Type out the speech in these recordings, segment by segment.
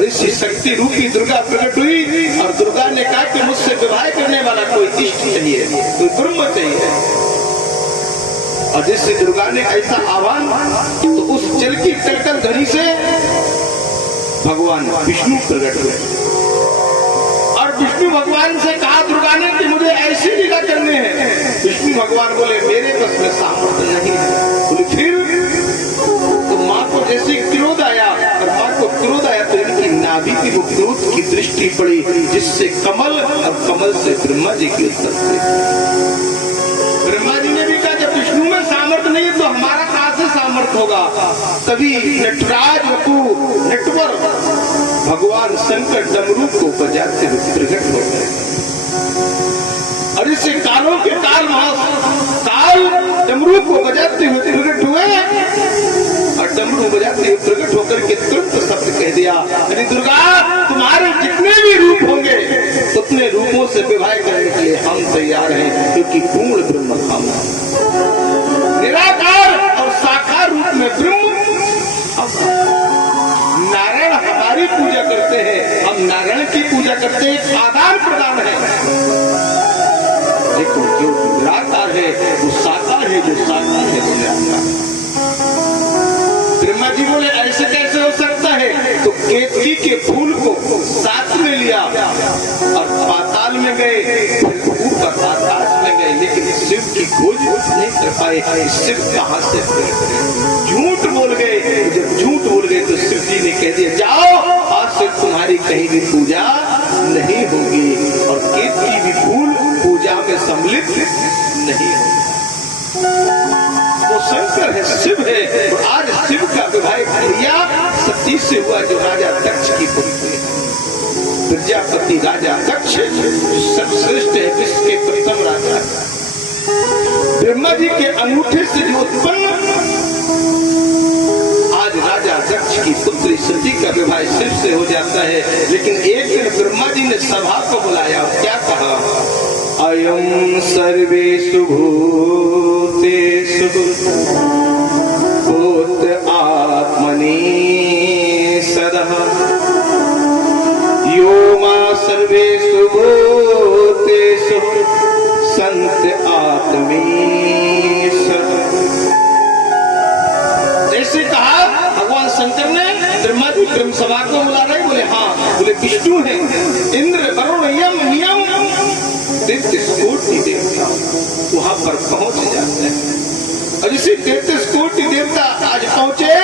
और इसी शक्ति रूपी दुर्गा प्रकट हुई और दुर्गा ने कहा कि मुझसे विवाह करने वाला कोई इष्ट चाहिए, कोई ब्रह्म चाहिए। और जिससे दुर्गा ने ऐसा आह्वान, तो उस जल की टलटल धरी से भगवान विष्णु प्रकट हुए और विष्णु भगवान से कहा दुर्गा ने कि मुझे ऐसी लीला करनी है। विष्णु भगवान बोले मेरे बस में सामर्थ्य नहीं है। बोले फिर? तो माँ को जैसे क्रोध आया और माँ को क्रोध आया तो इनकी नाभि की वो क्रोध की दृष्टि पड़ी, जिससे कमल और कमल से ब्रह्मा जी की उत्पत्ति। ब्रह्मा जी ने भी कहा जब विष्णु में सामर्थ्य नहीं है तो हमारा कहां से सामर्थ्य होगा। तभी नटराज वपु नटवर भगवान शंकर डमरू को बजाते हुए प्रकट हो गए और इससे कालों के काल काल डमरू को बजाते हुए प्रकट हुए और डमरू बजाते हुए प्रकट होकर के तुरंत शब्द कह दिया, अरे दुर्गा तुम्हारे जितने भी रूप होंगे उतने रूपों से विवाह करने के लिए हम तैयार हैं, क्योंकि पूर्ण ब्रह्म हम निराकार और साकार रूप में ब्रह्म। नारायण हमारी पूजा करते हैं, हम नारायण की पूजा करते हैं, आदान प्रदान है। देखो जो निराकार है वो साकार है, जो साकार है वो निराकार। ब्रह्मा जी बोले ऐसे कैसे हो सकता है? तो केतकी के फूल को साथ में लिया और पाताल में गए, ऊपर आकाश में गए, लेकिन शिव की खोज नहीं कर पाए। शिव कहां से झूठ बोल गए। जब झूठ बोल गए तो शिव जी ने कह दिया जाओ आज से तुम्हारी कहीं भी पूजा नहीं होगी और केतकी भी फूल पूजा में सम्मिलित नहीं होगी। वो शंकर है, शिव है। और आज शिव का विवाह भैया सती से हुआ जो राजा दक्ष की पुत्री है। प्रजापति राजा दक्ष सर्वश्रेष्ठ है, विश्व के प्रथम राजा। ब्रह्मा जी के अंगूठे से जो उत्पन्न आज राजा दक्ष की पुत्री सती का विवाह शिव से हो जाता है। लेकिन एक दिन ब्रह्मा जी ने सभा को बुलाया और क्या कहा, अयं सर्वेषु भूतेषु भूत आत्मनि सदा यो मां सर्वेषु भूतेषु संत आत्मीश्वर। जैसे कहा भगवान शंकर ने, ब्रह्मा जी ब्रह्म सभा को बुला रहे, बोले हाँ, बोले विष्णु है, इंद्र वरुण यम नियम कोटि देवता वहां पर पहुंच जाते हैं। और इसी 33 कोटि देवता आज पहुंचे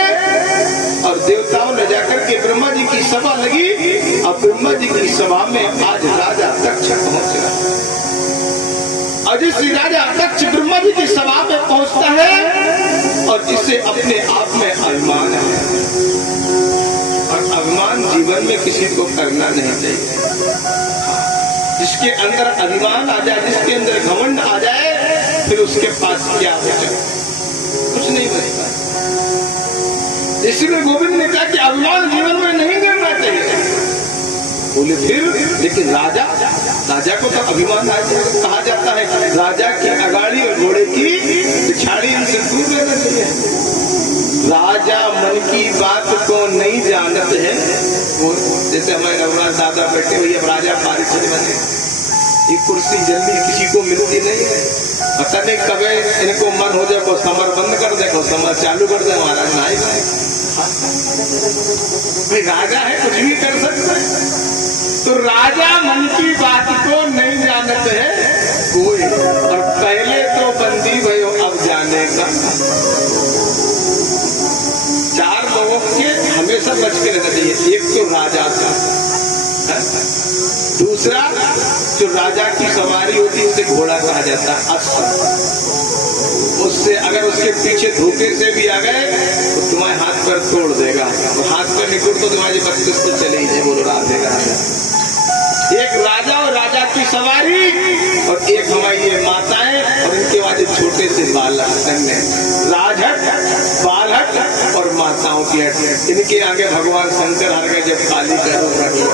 और देवताओं ने जाकर के ब्रह्मा जी की सभा लगी और ब्रह्मा जी की सभा में आज राजा दक्ष पहुंच रहा। और जिस राजा दक्ष ब्रह्मा जी की सभा में पहुंचता है और जिसे अपने आप में अभिमान है, और अभिमान जीवन में किसी को करना नहीं चाहिए। जिसके अंदर अभिमान आ जाए, जिसके अंदर घमंड आ जाए, फिर उसके पास क्या बचा? कुछ नहीं बचता। इसीलिए गोविंद ने कहा कि अभिमान जीवन में नहीं करना चाहिए। बोले फिर? लेकिन राजा को तो अभिमान कहा जाता है। राजा की अगाड़ी और घोड़े की पिछाड़ी इनसे दूर रहना चाहिए। राजा मन की बात को नहीं जानते हैं। वो जैसे हमारे रघुनाथ दादा बैठे हुए, अब राजा पारिषद बने, ये कुर्सी जल्दी किसी को मिलती नहीं है। पता नहीं कब इनको मन हो जाए को समर बंद कर दे, को समर चालू कर दे, महाराज नहीं भाई राजा है, कुछ भी कर सकते हैं। तो राजा मन की बात को नहीं जानते हैं कोई, और पहले तो बंदी भयो अब जानेगा। चार लोगों के हमेशा बच के रहना चाहिए। एक तो राजा का, दूसरा जो राजा की सवारी होती है उसे घोड़ा कहा जाता है, उससे अगर उसके पीछे धोखे से भी आ गए तो तुम्हारे हाथ पर तोड़ देगा, और हाथ पर निकल तो तुम्हारी बत्तीस तो चले ही नहीं, बोलो राधे राधे। एक राजा और राजा की सवारी, और एक हमारी ये माताएं और इनके बाद छोटे से बालक, राजहट, बालहट और माताओं की हट। इनके आगे भगवान शंकर हर गए जब काली का रूप रखे।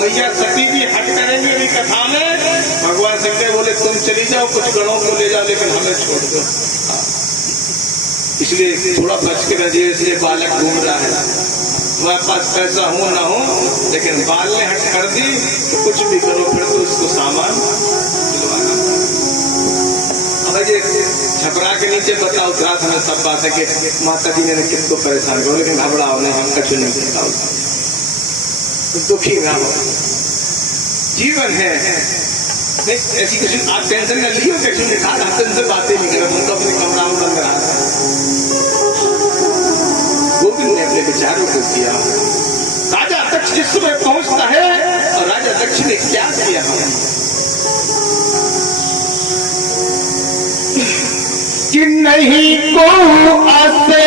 मैया सती की हट करेंगे अभी कथा में। भगवान शंकर बोले तुम चली जाओ, कुछ गणों को ले जाओ, लेकिन हमें छोड़ दो। इसलिए थोड़ा बच के रहिए, इसलिए बालक घूम रहा है। तुम्हारे पास पैसा हो ना हो, लेकिन बाल ने हट कर दी तो कुछ भी करो फिर तो उसको सामान दिलवाना। अब ये छपरा के नीचे बता उतरा था मैं सब बात है कि माता जी ने किसको परेशान करो, लेकिन घबराओ नहीं, हम कछु नहीं करता, दुखी ना हो, जीवन है। ऐसी कुछ आप टेंशन न लियो, टेंशन लिखा हम तुमसे बातें नहीं करें, उनको अपने कमरा में बंद रहा था। गोविंद ने अपने विचारों को किया। राजा दक्ष जिस समय पहुंचता है और राजा दक्ष ने क्या किया कि नहीं को आसे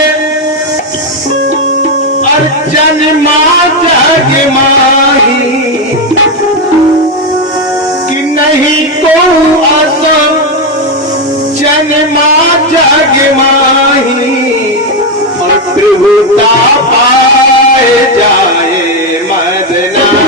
अर्चन मां जग माही, कि नहीं को आसो जन्मा जग माही, और प्रभुता पाए जाए मदनाही।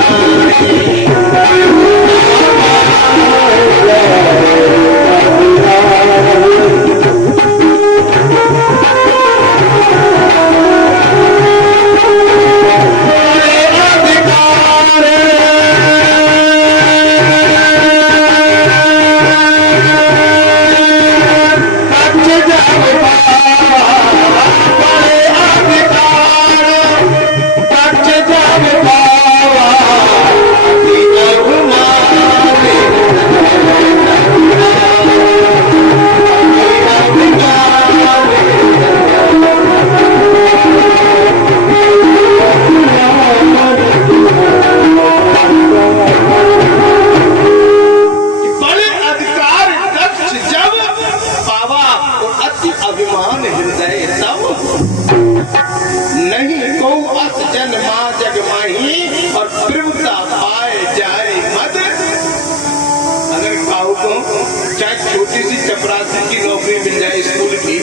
छोटी सी चपरासी की नौकरी मिल जाए स्कूल की,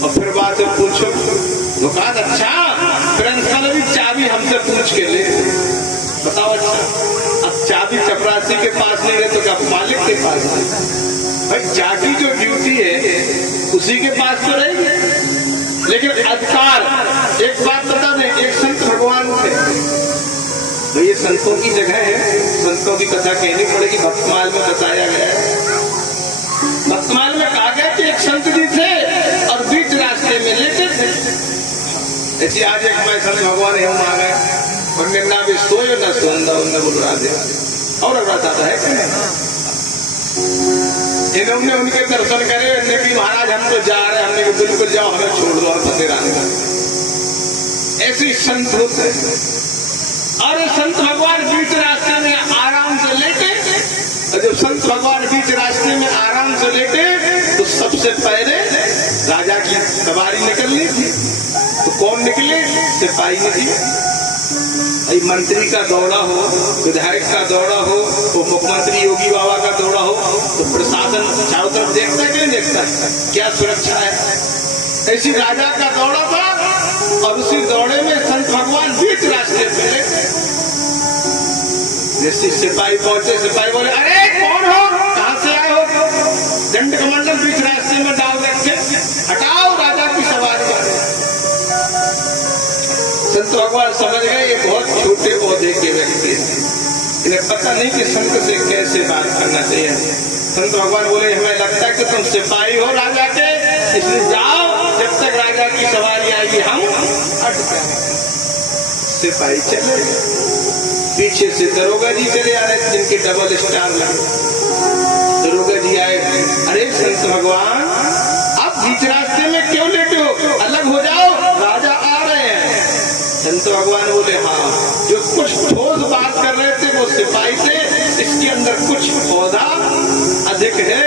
और फिर बात पूछो वो कहा अच्छा प्रिंसिपल भी चाबी हमसे पूछ के ले, बताओ अच्छा। अब चाबी चपरासी के पास नहीं रहे तो क्या मालिक के पास? भाई चाबी जो ड्यूटी है उसी के पास तो रहेगी, लेकिन अधिकार। एक बात बता दें, एक संत भगवान थे, तो ये संतों की जगह है, संतों की कथा कहनी पड़ेगी। भक्तमाल में बताया गया है, भक्तमाल में कहा गया कि एक संत जी थे और बीच रास्ते में लेटे थे। ऐसी आज एक मैं संत भगवान हम आ गए और निर्णा भी सोए न सोंदा उन्हें बोल रहा दे और बताता है कि इन्होंने उनके दर्शन करे कि महाराज हम तो जा रहे हैं, हमने बिल्कुल जाओ, हमें छोड़ दो और फतेह रानी। ऐसी संत होते और संत भगवान बीच रास्ते में आराम से लेटे। जब संत भगवान बीच रास्ते में आराम से लेटे तो सबसे पहले राजा की सवारी निकलनी थी, तो कौन निकले? सिपाही निकले। मंत्री का दौड़ा हो, विधायक का दौड़ा हो, वो मुख्यमंत्री योगी बाबा का दौड़ा हो, तो प्रशासन चारों तरफ देखता है कि नहीं देखता, क्या सुरक्षा है। ऐसी राजा का दौड़ा था और उसी दौड़े में संत भगवान बीच रास्ते पे लेटे। जैसे सिपाही पहुंचे, सिपाही बोले अरे कौन हो, कहां से आए हो? दंड कमंडल बीच रास्ते में डाल रखे, हटाओ राजा की सवारी। संत भगवान समझ गए ये बहुत छोटे पौधे के व्यक्ति हैं, इन्हें पता नहीं कि संत से कैसे बात करना चाहिए। संत भगवान बोले हमें लगता है कि तुम सिपाही हो राजा के, इसलिए जाओ, जब तक राजा की सवारी आएगी हम हट जाएंगे। सिपाही चले, पीछे से दरोगा जी चले आ रहे, जिनके डबल स्टार लगे। दरोगा जी आए, अरे संत भगवान आप बीच रास्ते में क्यों लेटे हो, अलग हो जाओ, राजा आ रहे हैं। संत भगवान बोले हाँ, जो कुछ ठोस बात कर रहे थे वो सिपाही थे, इसके अंदर कुछ पौधा अधिक है,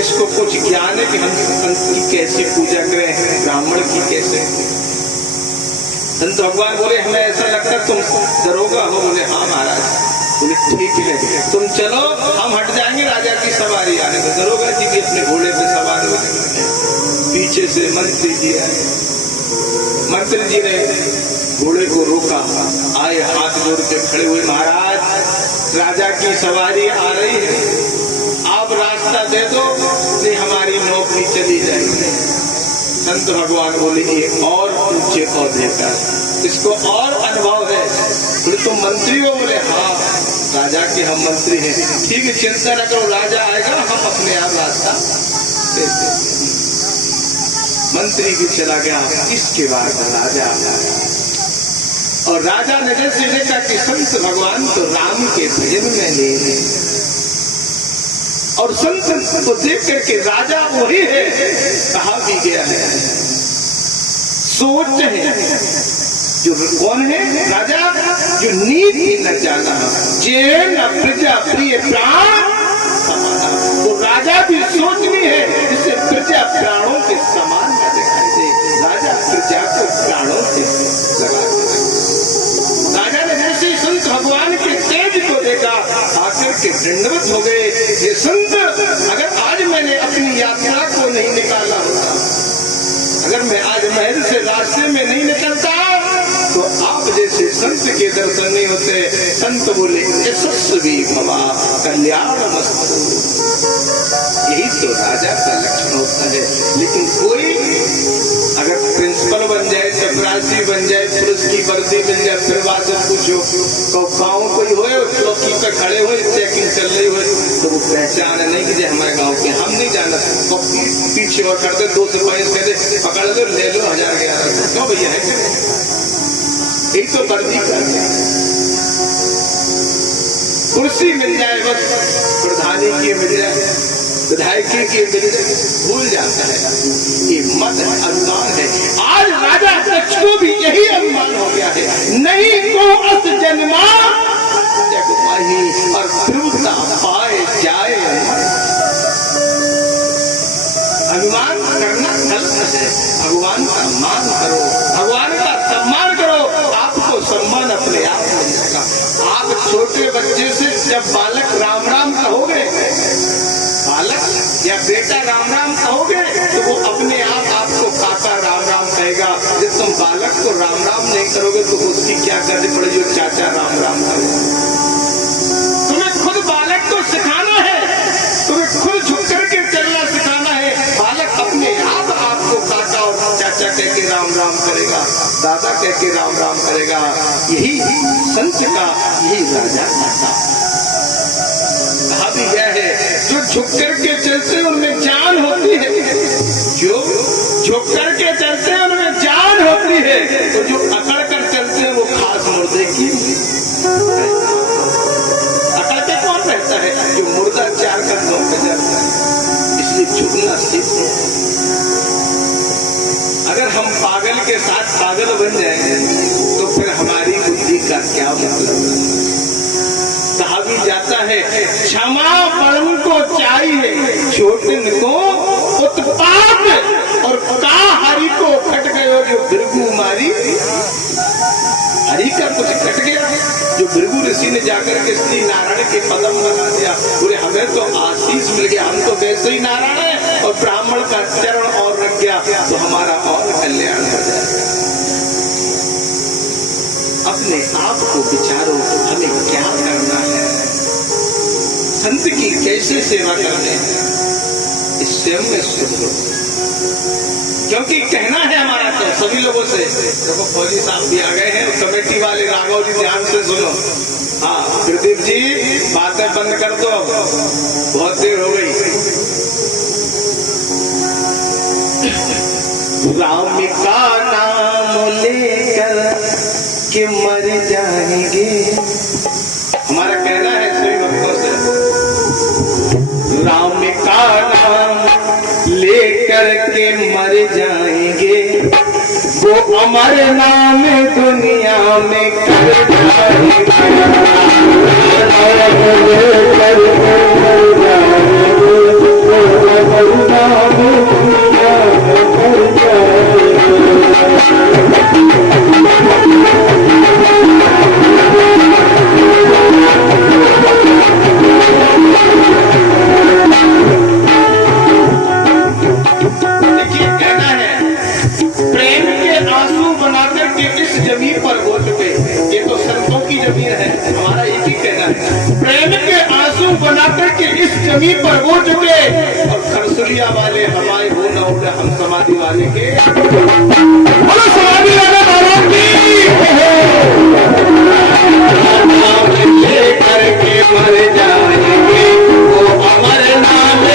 इसको कुछ ज्ञान है कि हम संत की कैसे पूजा करें, ब्राह्मण की कैसे। संत भगवान बोले हमें ऐसा लगता है तुम दरोगा हो। बोले हाँ महाराज। बोले ठीक है तुम चलो, हम हट जाएंगे, राजा की सवारी आने को। दरोगा जी भी अपने घोड़े पे सवार हो गए, पीछे से मंत्री जी आए। मंत्री जी ने घोड़े को रोका, आए हाथ जोड़ के खड़े हुए, महाराज राजा की सवारी आ रही है, आप रास्ता दे दो, नहीं हमारी नौकरी चली जाएगी। संत भगवान बोले ये और ऊंचे औहदे का, इसको और अनुभव है। बोले तुम मंत्री हो? बोले हाँ राजा के हम मंत्री हैं। ठीक है चिंता न करो, राजा आएगा हम अपने आप रास्ता दे देंगे। मंत्री भी चला गया। इसके बाद राजा आया और राजा ने जैसे देखा कि संत भगवान तो राम के भजन में लीन है और संत को देख करके राजा वही है कहा भी गया है। सोच है जो कौन है राजा, जो नीति न जाना जे न प्रजा प्रिय प्राण, तो राजा भी सोचनी है जिससे प्रजा प्राणों के समान न दिखाई दे। राजा प्रजा को प्राणों से लगा राजा ने जैसे संत भगवान के तेज को देखा आकर के दंडवत हो गए। ये संत अगर आज मैंने अपनी यात्रा को नहीं निकाला होता, अगर मैं आज महल से रास्ते में नहीं निकलता तो आप जैसे संत के दर्शन नहीं होते। संत बोले यशस्वी भवा कल्याण मस्तु, यही तो राजा का लक्षण होता है। लेकिन कोई अगर प्रिंसिपल बन जाए, चपरासी बन जाए, पुलिस की वर्दी मिल जाए, फिर बात से पूछो तो गाँव कोई हो चौकी पे खड़े हुए चेकिंग चल रही हो तो वो पहचान नहीं कि हमारे गाँव के हम नहीं जाना, तो पीछे और करते 2 सिपाही कहते पकड़ लो ले लो 1011 क्यों भैया है यही तो वर्दी कर कुर्सी मिल जाए बस, प्रधानी की मिल जाए, विधायकी की मिल जाए, भूल जाता है। ये मत अभिमान है। आज राजा दक्ष को भी यही अभिमान हो गया है। नहीं को अस जन्मा जग माही और प्रभुता पाए जाए। अभिमान करना गलत है। भगवान का मान करो, भगवान का सम्मान करो, आपको सम्मान अपने आप मिल जाएगा। आप छोटे बच्चे से जब बालक राम राम कहोगे, बालक या बेटा राम राम कहोगे तो वो अपने आप आपको काका राम राम कहेगा। जब तुम बालक को राम राम नहीं करोगे तो उसकी क्या करनी पड़ेगी, चाचा राम राम करेगा। तुम्हें खुद बालक को सिखाना है, तुम्हें खुद झुक करके चलना सिखाना है। बालक अपने आप आपको काका और चाचा कह के राम राम करेगा, दादा कह के राम राम करेगा। यही संत का, यही राजा का कहा भी गया है। जो झुक करके चलते हैं उनमें जान होती है, जो झुक करके चलते हैं उनमें जान होती है, तो जो अकड़ कर चलते हैं वो खास मुर्दे की अकड़ के कौन रहता है, जो मुर्दा 4 कदमों पे चलता है। इसलिए झुकना सीखो। अगर हम पागल के साथ पागल बन जाएंगे तो फिर हमारी बुद्धि का क्या मतलब। कहा भी जाता है क्षमा परम को चाहिए, छोटन को उत्पाद और का हरि को खट गयो जो भृगु मारी। हरि का कुछ खट गया जो भृगु ऋषि ने जाकर के श्री नारायण के पदम बना दिया। बोले हमें तो आशीष मिल गया, हम तो वैसे ही नारायण है और ब्राह्मण का चरण और रख गया तो हमारा और कल्याण हो जाएगा। अपने आप को विचारो हमें क्या करना है, संत की कैसे सेवा करने हैं, इससे हमें सोचो। क्योंकि कहना है हमारा तो सभी लोगों से। देखो फौजी साहब भी आ गए हैं, कमेटी वाले राघव जी ध्यान से सुनो। हाँ गुरदीप जी बातें बंद कर दो, बहुत देर हो गई। राम का नाम लेकर के मर जाएंगे, हमारा कहना है सभी भक्तों से। राम का नाम लेकर के मर जाएंगे, वो अमर नाम दुनिया में कर प्रेम के आंसू बनाकर के इस जमी पर हो चुके और खरसुलिया वाले हमारे हो न हो हम समाधि वाले के समाधि वाले महाराज लेकर के मर जाएंगे वो अमर नाम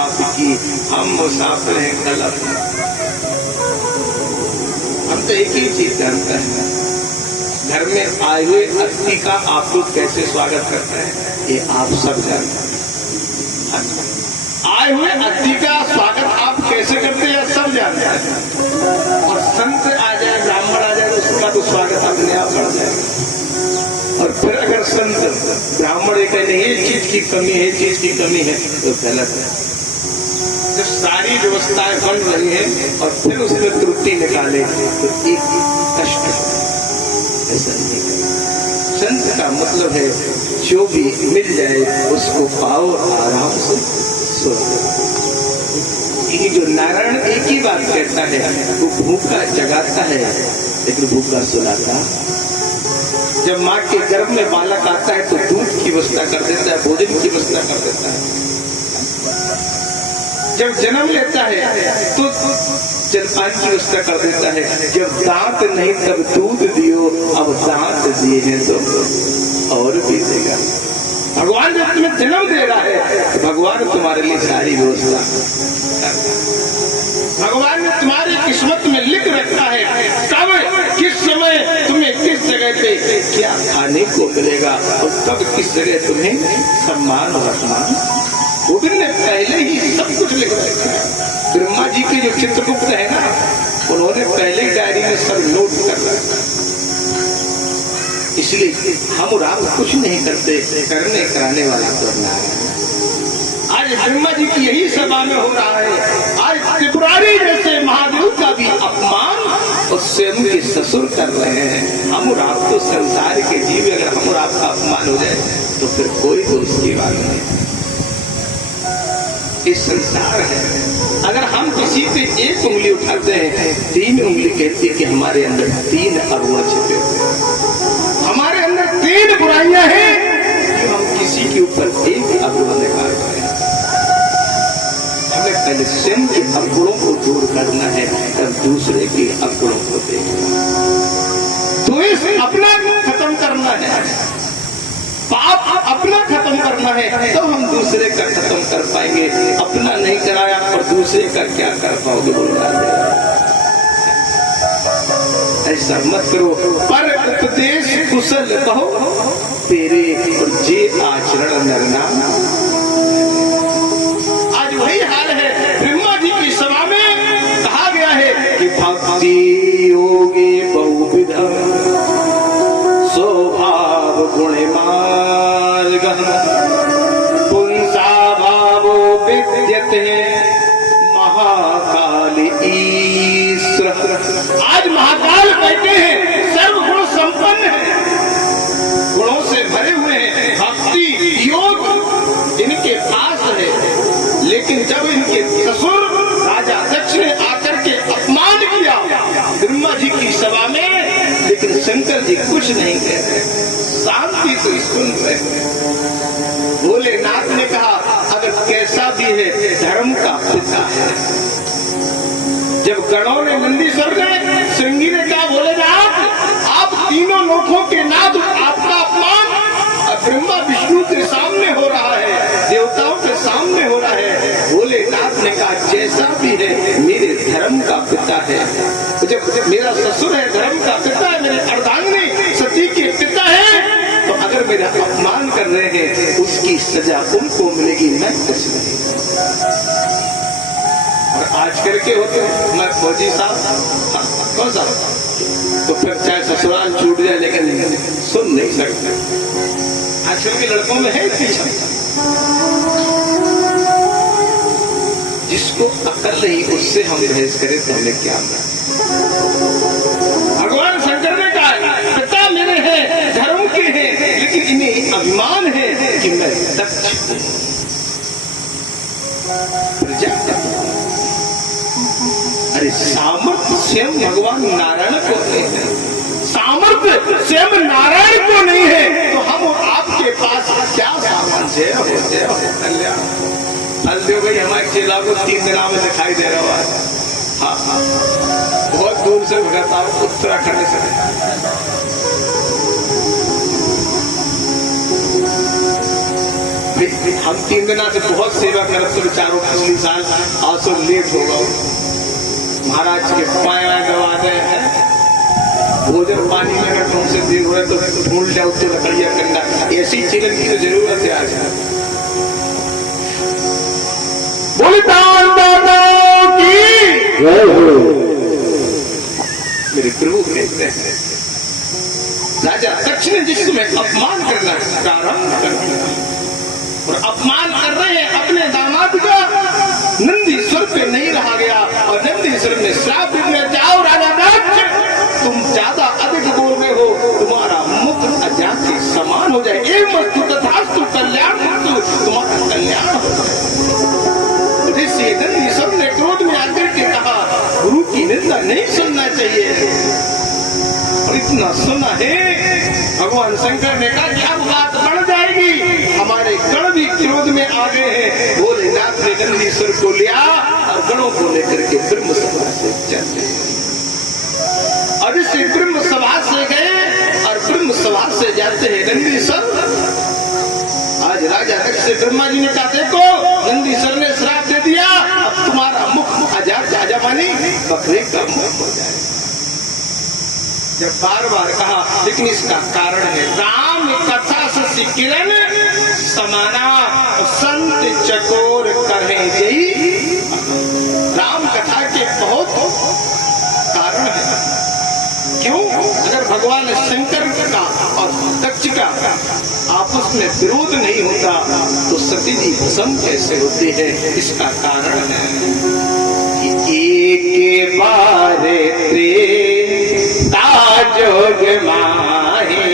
आपकी हम मुसाफिर हैं कलम। हम तो एक ही चीज जानते हैं, घर में आए हुए अतिथि का आप लोग कैसे स्वागत करते हैं ये आप सब जानते हैं। आए हुए अतिथि का स्वागत आप कैसे करते हैं सब जानते हैं। और संत आ जाए, ब्राह्मण आ जाए तो उसका तो स्वागत अपने आप बढ़ जाएगा। और फिर अगर संत ब्राह्मण एक नहीं चीज की कमी है, चीज की कमी है तो गलत है। जब सारी व्यवस्थाएं बन रही है और फिर उसमें त्रुटि निकाले तो एक कष्ट है। ऐसा नहीं, संत का मतलब है जो भी मिल जाए उसको पाओ आराम से सो। ये जो नारायण एक ही बात कहता है, वो भूखा जगाता है लेकिन भूखा सुलाता। जब माँ के गर्भ में बालक आता है तो दूध की व्यवस्था कर देता है, भोजन की व्यवस्था कर देता है। जब जन्म लेता है तो जलपान की व्यवस्था कर देता है। जब दांत नहीं तब दूध दियो, अब दांत दिए हैं तो और भी देगा। भगवान जब तुम्हें जन्म दे रहा है तो भगवान तुम्हारे लिए सारी व्यवस्था, भगवान ने तुम्हारी किस्मत में लिख रखा है कब किस समय तुम्हें किस जगह पे क्या खाने को मिलेगा और कब किस जगह तुम्हें सम्मान और अपमान, गोविंद ने पहले ही सब कुछ लिख रखा है। ब्रह्मा जी के जो चित्रगुप्त है ना, उन्होंने पहले ही डायरी में सब नोट कर रखा। इसलिए हम और आप कुछ नहीं करते, करने कराने वाला तो नारायण। आज ब्रह्मा जी की यही सभा में हो रहा है। आज त्रिपुरारी जैसे महादेव का भी अपमान और स्वयं के ससुर कर रहे हैं। हम और आप तो संसार के जीव, अगर हम और आपका अपमान हो जाए तो फिर कोई दोष की बात नहीं। इस संसार है, अगर हम किसी पे एक उंगली उठाते हैं, 3 उंगली कहती है कि हमारे अंदर 3 अगुआ छिपे हुए, हमारे अंदर 3 बुराइयां हैं जो हम किसी के ऊपर एक अगुआ निकाल रहे हैं। हमें पहले स्वयं के अवगुणों को दूर करना है, तब दूसरे के अवगुणों को देखना। तो इस अपना खत्म करना है, पाप अपना खत्म करना है, तो हम दूसरे का खत्म कर पाएंगे। अपना नहीं कराया और दूसरे का क्या कर पाओगे बोलना है। ऐसा मत करो। पर उपदेश कुशल कहो तेरे और जे आचरण नरना। आज वही हाल है। ब्रह्मा जी की सभा में कहा गया है कि भक्ति योगी बहुविध स्वभाव गुण मार्ग पुंसा भावो विद्यते महाकाल ईश्वर। आज महाकाल बैठे हैं, सर्वगुण संपन्न है, गुणों से भरे हुए हैं, भक्ति योग इनके पास है। लेकिन जब इनके ससुर राजा दक्ष ने आकर के अपमान किया ब्रह्मा जी की सभा में, लेकिन शंकर जी कुछ नहीं कह रहे, शांति तो सुन रहे। भोलेनाथ ने कहा अगर कैसा भी है धर्म का पिता है। जब गणों ने नंदीश्वर ने श्रृंगी ने कहा भोलेनाथ आप तीनों लोकों के नाथ, आपका अपमान ब्रह्मा विष्णु के सामने हो रहा है, देवताओं के सामने हो रहा है। भोलेनाथ ने कहा जैसा भी है मेरे धर्म का पिता है। जब मेरा ससुर है धर्म का पिता है, मेरे अर्धांगिनी सती के पिता है, तो अगर मेरा अपमान कर रहे हैं उसकी सजा उनको मिलेगी, मैं कुछ नहीं। और आज करके होते मैं फौजी साहब कौन सा, तो फिर चाहे ससुराल छूट जाए लेकिन सुन नहीं सकते। आजकल के लड़कों में है पीछा, जिसको अकल नहीं उससे हम बहस करें तो हमें क्या। भगवान शंकर ने कहा पिता मेरे हैं, धर्म के हैं, लेकिन इन्हें अभिमान है कि मैं दक्ष प्रजा का। अरे सामर्थ्य स्वयं भगवान नारायण को नहीं है, सामर्थ्य स्वयं नारायण को नहीं है, तो हम और आपके पास क्या सामर्थ्य है। अलदेव भाई हमारे चेला को 3 दिन में दिखाई दे रहा है। हाँ बहुत दूर से भगत आप उत्तराखंड से। हम 3 दिन से बहुत सेवा करते तो बेचारों पिछले साल आसो लेट होगा। महाराज के पाया गवा गए हैं, भोजन पानी में अगर तुमसे देर हो रहा तो ढूंढ जाओ तो लकड़िया करना। ऐसी चिकन की तो जरूरत है आज। मेरे प्रभु कहते हैं राजा दक्ष ने जिसमें अपमान करना प्रारंभ कर दिया और अपमान कर रहे हैं अपने दामाद का, नंदीश्वर पे नहीं रहा गया और नंदीश्वर ने श्राप दे दिया जाओ राजा दक्ष तुम ज्यादा अधिक बोल रहे हो, तुम्हारा मुख अजात के समान सुनना सुना है। भगवान शंकर ने कहा कि अब बात बढ़ जाएगी, हमारे गण भी क्रोध में आ गए हैं। भोलेनाथ ने नंदीश्वर को लिया और गणों को लेकर के ब्रह्म सभा से चले। अब इसे ब्रह्म सभा से गए और ब्रह्म सभा से जाते हैं नंदीश्वर। आज राजा दक्ष से ब्रह्मा जी ने कहा देखो नंदीश्वर ने श्राप दे दिया, अब तुम्हारा मुख आजा मानी बकरे का मुख हो जाए। जब बार बार कहा, लेकिन इसका कारण है राम कथा से किरण समाना संत चकोर करे जई। राम कथा के बहुत कारण है। क्यों? अगर भगवान शंकर का और दक्ष का आपस में विरोध नहीं होता तो सती जी भस्म कैसे होती है? इसका कारण है कि एक बार जोग माहे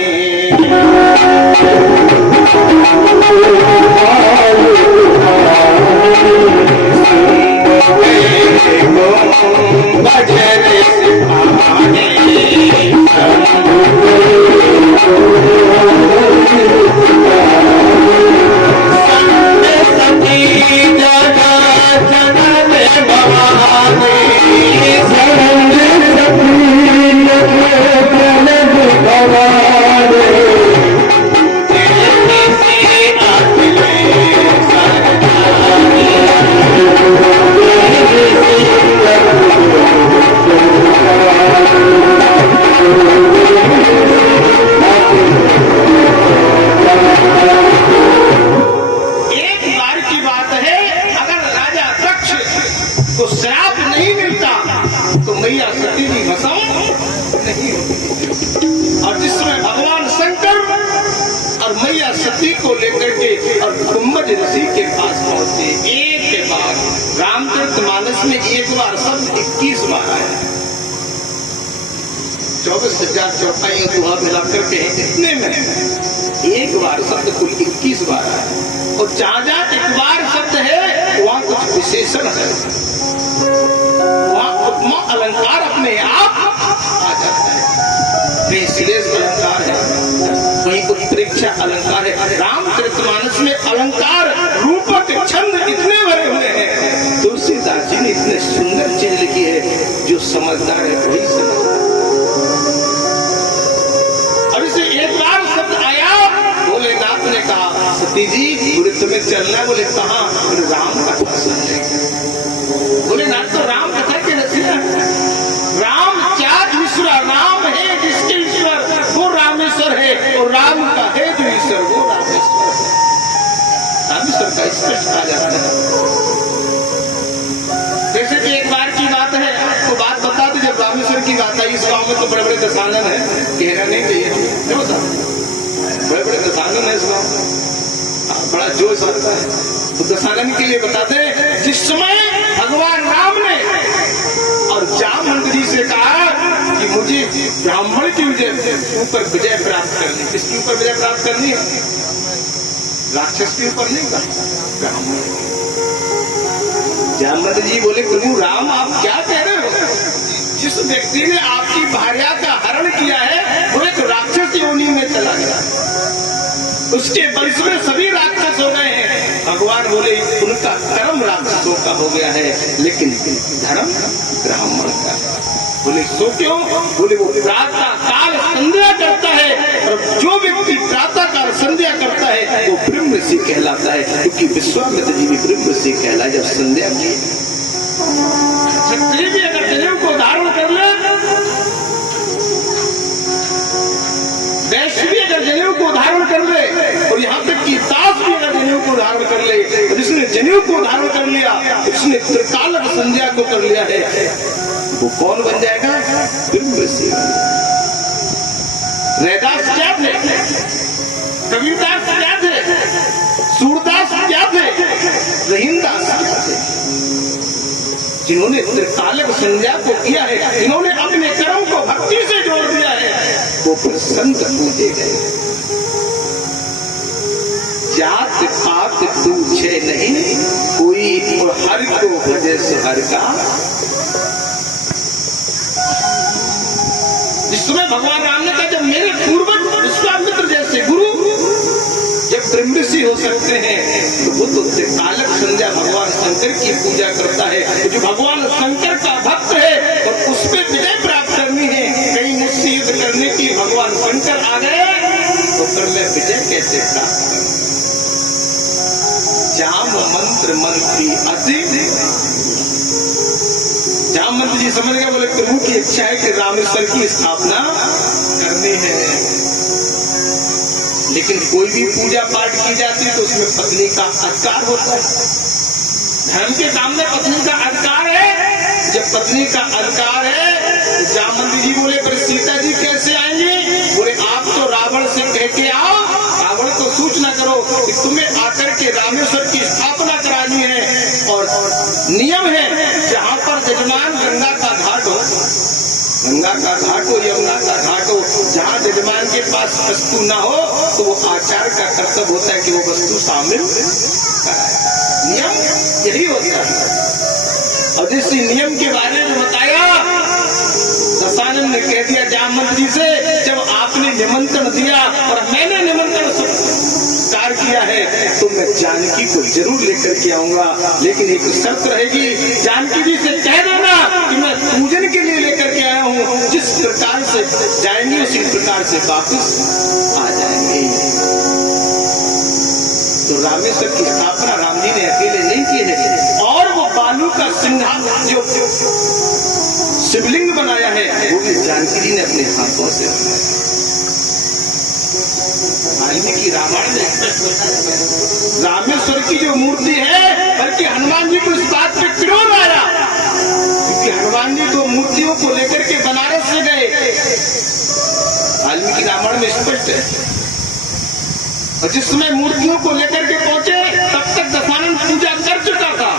बजरे मिलाकर के इतने में एक बार शब्द कुल 21 बार है। और जहां जहां एक बार शब्द है वहां कुछ विशेषण है, वहां उपमा अलंकार अपने आप आ जाता है। श्रेष्ठ अलंकार है, वहीं उत्प्रेक्षा अलंकार है। रामचरितमानस में अलंकार रूपक छंद इतने भरे हुए हैं। तुलसीदास जी ने इतने सुंदर चीज लिखी है, जो समझदार है वही समझदार। ने कहा सती जी बोले तुम्हें चलना, बोले कहाँ? बोले राम कथा सुनने। बोले ना तो राम कथा के रचना राम चार ईश्वर, राम है जिसके ईश्वर वो रामेश्वर है, और राम का है जो ईश्वर वो रामेश्वर है। रामेश्वर का स्पष्ट कहा जाता है। जैसे कि एक बार की बात है, आपको बात बता दो, जब रामेश्वर की बात आई इस गाँव में तो बड़े बड़े दशानन है, कहना नहीं चाहिए, क्यों बता बड़े बड़े दशानन है इस गाँव में, बड़ा जोश आता है। तो दशानन के लिए बताते हैं, जिस समय भगवान राम ने और जामवंत जी से कहा कि मुझे ब्राह्मण के ऊपर विजय प्राप्त करनी। किसके ऊपर विजय प्राप्त करनी है? राक्षस के ऊपर नहीं, ब्राह्मण। जामवंत जी बोले प्रभु राम आप क्या कह रहे हो? जिस व्यक्ति ने आपकी भार्या का हरण किया है वो एक राक्षस योनि में चला गया, उसके वंश में सभी राक्षस हो गए हैं। भगवान बोले उनका कर्म राक्षसों का हो गया है, लेकिन धर्म ब्राह्मण का। बोले सो क्यों? बोले वो प्रातः काल संध्या करता है, और जो व्यक्ति प्रातः काल संध्या करता है वो ब्रह्म ऋषि कहलाता है, क्योंकि विश्वामित्र जी भी ब्रह्म ऋषि कहलाए जब संध्या की। क्षत्रिय भी अगर जनेऊ को धारण कर ले, वैश्य भी अगर जनेऊ को धारण कर ले, और यहाँ तक कि दास भी अगर जनेऊ को धारण कर ले, और जिसने जनेऊ को धारण कर लिया उसने त्रिकालक संध्या को कर लिया है, वो कौन बन जाएगा? ब्रह्म ऋषि। रैदास क्या थे? कबीरदास क्या थे? सूरदास क्या थे? रहीमदास क्या थे? जिन्होंने त्रिकालक संध्या को किया है, जिन्होंने अपने कर्म को भक्ति से जोड़ दिया है, वो फिर संत पूजे गए। जात पात पूछे नहीं कोई, और हर को भजे हर का। जिसमें भगवान राम ने कहा जब मेरे पूर्वज विश्वामित्र जैसे गुरु जब ब्रह्म ऋषि हो सकते हैं तो वो तो कालक संध्या भगवान शंकर की पूजा करता है। तो जो भगवान शंकर का भक्त है और उस पर विजय प्राप्त करनी है, कहीं मुझसे युद्ध करने के लिए भगवान शंकर आ गए तो फिर मैं विजय कैसे प्राप्त करूं? जाम मंत्र मंत्री अति जाम मंत्र जी समझ गए, बोले प्रभु की इच्छा है कि रामेश्वर की स्थापना करनी है, लेकिन कोई भी पूजा पाठ की जाती है तो उसमें पत्नी का अधिकार होता है। धर्म के सामने पत्नी का अधिकार है। जब पत्नी का अधिकार है तो जामवंत जी बोले पर सीता जी कैसे आएंगी? बोले आप तो रावण से कह के आओ, रावण को सूचना करो कि तुम्हें आकर के रामेश्वर की स्थापना करानी है। और नियम है जहाँ पर जजमान गंगा का घाट हो, गंगा का घाट हो, यमुना का घाट हो, जहाँ जजमान के पास वस्तु ना हो तो वो आचार का कर्तव्य होता है कि वो वस्तु शामिल कराए। नियम यही होता है। और जिस नियम के बारे में बताया दशानन ने कह दिया जामवंत जी से, जब आपने निमंत्रण दिया और मैंने निमंत्रण स्वीकार किया है तो मैं जानकी को जरूर लेकर के आऊंगा, लेकिन एक शर्त रहेगी, जानकी जी से कह देना कि मैं पूजन के लिए लेकर के आया हूँ, जिस प्रकार से जाएंगे उसी प्रकार से वापस आ जाएंगे। तो रामेश्वर की स्थापना राम जी ने अकेले नहीं की है, और वो बालू का सिंहासन जो शिवलिंग बनाया है वो भी जानकी जी ने अपने हाथों से बनाया। वाल्मीकि रामायण में रामेश्वर की जो मूर्ति है, बल्कि हनुमान जी को इस बात पे क्रोध आया क्योंकि हनुमान जी तो मूर्तियों को लेकर के बनारस से गए। वाल्मीकि रामायण में स्पष्ट है। और जिस समय मूर्तियों को लेकर के पहुंचे तब तक दशानन पूजा कर चुका था।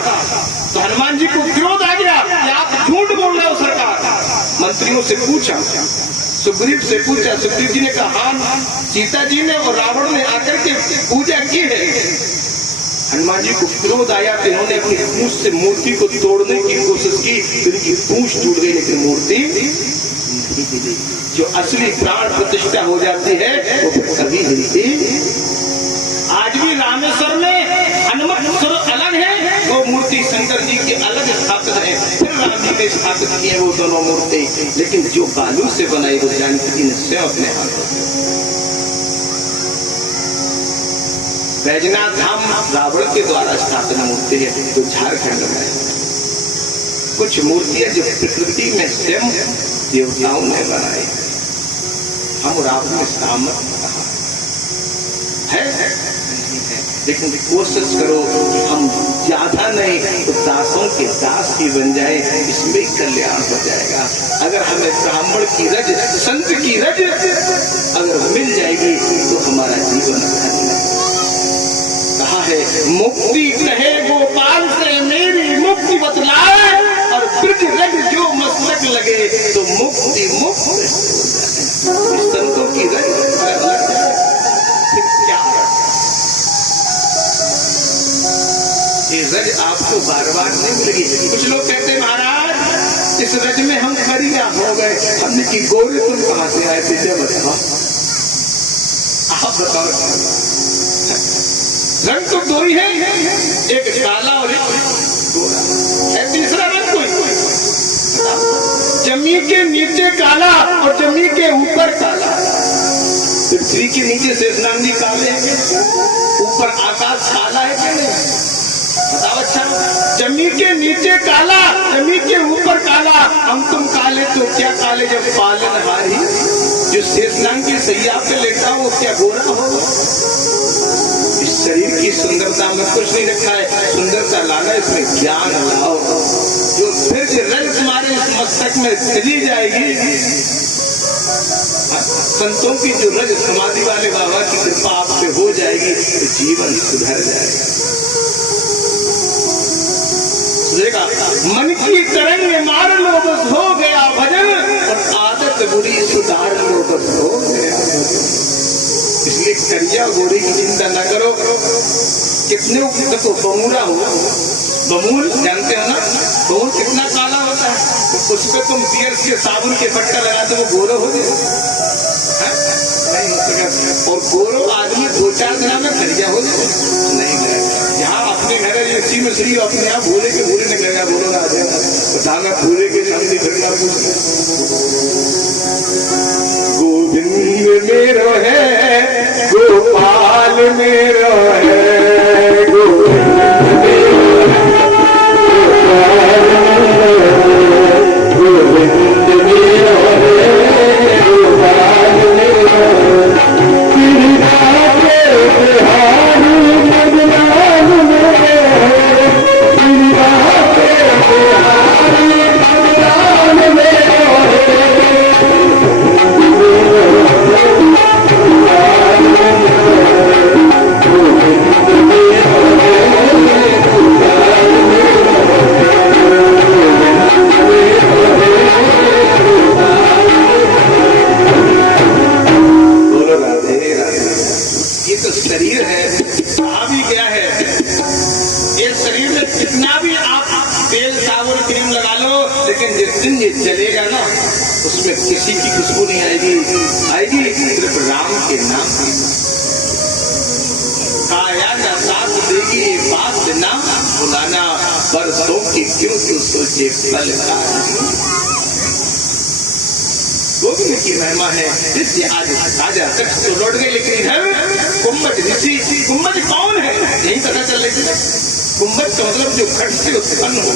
तो हनुमान जी को क्रोध आ गया कि आप झूठ बोल रहे हो सरकार। मंत्रियों से पूछा, सुग्रीव से पूछा, सुग्रीव जी ने कहा हाँ सीता जी ने और रावण ने आकर के पूजा की है। हनुमान जी को क्रोध आया तो इन्होंने अपनी पूंछ से मूर्ति को तोड़ने की कोशिश की, फिर उनकी पूंछ टूट गई लेकिन मूर्ति नहीं हिली। जो असली प्राण प्रतिष्ठा हो जाती है वो फिर कभी हिलती। आज भी रामेश्वर में हनुमत स्वरूप अलग है, वो मूर्ति शंकर जी की अलग स्थापित है, फिर राम जी ने स्थापित की है वो दोनों मूर्ति, लेकिन जो बालू से बनाई वो जानकी जी ने स्वयं अपने हाथों से। बैजनाथ धाम रावण के द्वारा स्थापित मूर्ति है जो झारखंड में है। कुछ मूर्तियां जो प्रकृति में स्वयं देवताओं ने बनाई, हम रावण में सामर्थ है, लेकिन कोशिश करो कि हम ज्यादा नहीं तो दासों के दास ही बन जाए, इसमें कल्याण हो जाएगा। अगर हमें ब्राह्मण की रज, संत की रज अगर मिल जाएगी तो हमारा जीवन धन्य है। कहा है मुक्ति कहे गोपाल से मेरी मुक्ति बतलाए, और ब्रज रज जो मस्तक लगे तो मुक्ति मुक्त हो जाए। संतों की रज लग जाए फिर क्या ये रज आपको बार बार नहीं मिलेगी। कुछ लोग कहते हैं महाराज इस रज में हम करिया हो गए। हमने की गोरे तुम कहां से आए थे जब बताओ, आप बताओ। रंग तो दो ही है, एक काला और एक गोरा है, तीसरा रंग कोई। जमी के नीचे काला और जमी के ऊपर काला। पृथ्वी के नीचे शेषनाग जी काले हैं, ऊपर आकाश काला है क्या नहीं? बताओ। अच्छा जमी के नीचे काला, जमी के ऊपर काला, हम तुम काले तो क्या काले जब पालनहारी जो शेषनाग की सैया पे लेटा वो क्या गोरा होगा? इस शरीर की सुंदरता में कुछ नहीं रखा है, सुंदरता लाना इसमें ज्ञान लाओ, जो फिर से रंग तुम्हारे इस मस्तक में चली जाएगी। संतों की जो रज समाधि वाले बाबा की कृपा आप पे हो जाएगी तो जीवन सुधर जाएगा। देखा मन की तरंग मार लो बस हो गया भजन, और आदत बुरी सुधार लो बस हो गया। इसलिए करिया गोरी की चिंता न करो। कितने देखो बमूरा हो, बमूल जानते हो ना, बमूल कितना काला होता है, उस पर तुम बियर्स के साबुन के फटका लगा दो, वो गोरो हो जाए? नहीं हो सका। और गोरो आदमी 2-4 दिन में करिया हो जाए? नहीं करेगा। यहाँ अपने घर है इसी में श्री अपने आप भूले के भूले नहीं करेगा, बोलो ना आ जाएगा बताना भूले के शांति करेगा। गोविंद मेरो है, गोपाल मेरो है, गोविंद चलेगा ना उसमें किसी की खुशबू नहीं आएगी, आएगी सिर्फ राम के नाम की। काया का साथ देगी ये बात ना बुलाना, बरसों की क्यों क्यों सोचे पल का। गोविंद की महिमा है। इसलिए आज राजा तख्त तो लौट गए, लेकिन इधर गुम्बद ऋषि, गुम्बद कौन है यही पता चल रही है। गुम्बद का मतलब जो घट से उत्पन्न हो,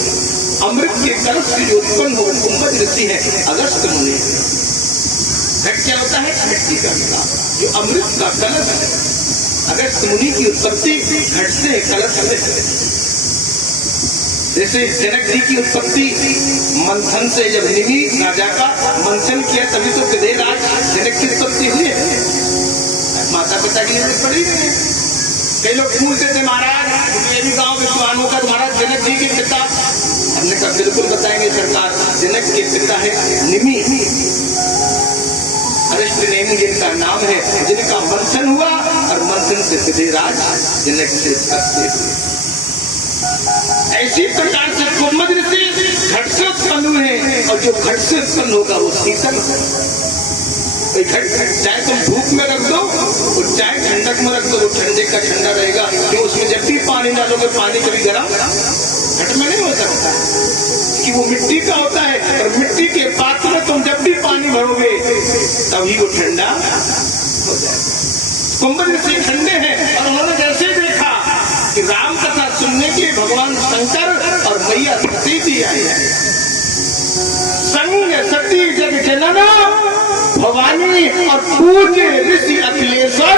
अमृत के कलश से जो उत्पन्न हो, गुम्बद ऋषि है अगस्त मुनि। घट क्या होता है? मिट्टी का गिलास, जो अमृत का कलश है। अगस्त मुनि की उत्पत्ति घट से, कलश से। जैसे जनक जी की उत्पत्ति मंथन से, जब निमि राजा का मंथन किया तभी तो विदेहराज जनक की उत्पत्ति हुई है। माता पिता की जरूरत पड़ी नहीं है। कई लोग पूछते थे महाराज ये भी गाँव विद्वानों का, महाराज जनक जी के पिता, हमने कहा बिल्कुल बताएंगे सरकार। जनक के पिता है निमि, अरिष्ट नेमि जिनका नाम है, जिनका मंथन हुआ और मंथन से विदेहराज जनक से उत्पत्ति हुई। ऐसी प्रकार से गुम्बद ऋषि घट से उत्पन्न हुए हैं, और जो घट से उत्पन्न होगा वो शीतल है। घट चाहे तुम धूप में रख दो, वो चाहे ठंडक में रख दो, वो ठंडे का ठंडा रहेगा। क्यों? उसमें जब भी पानी डालोगे पानी कभी गर्म घट में नहीं हो सकता, कि वो मिट्टी का होता है। और मिट्टी के पात्र में तुम जब भी पानी भरोगे तभी वो ठंडा हो जाएगा। गुम्बद ऋषि ठंडे हैं, और उन्होंने जैसे देखा कि राम कथा सुनने के लिए भगवान शंकर और मैया सती जी आई है। संग सती जग जनना भवानी और पूज्य ऋषि अखिलेश्वर।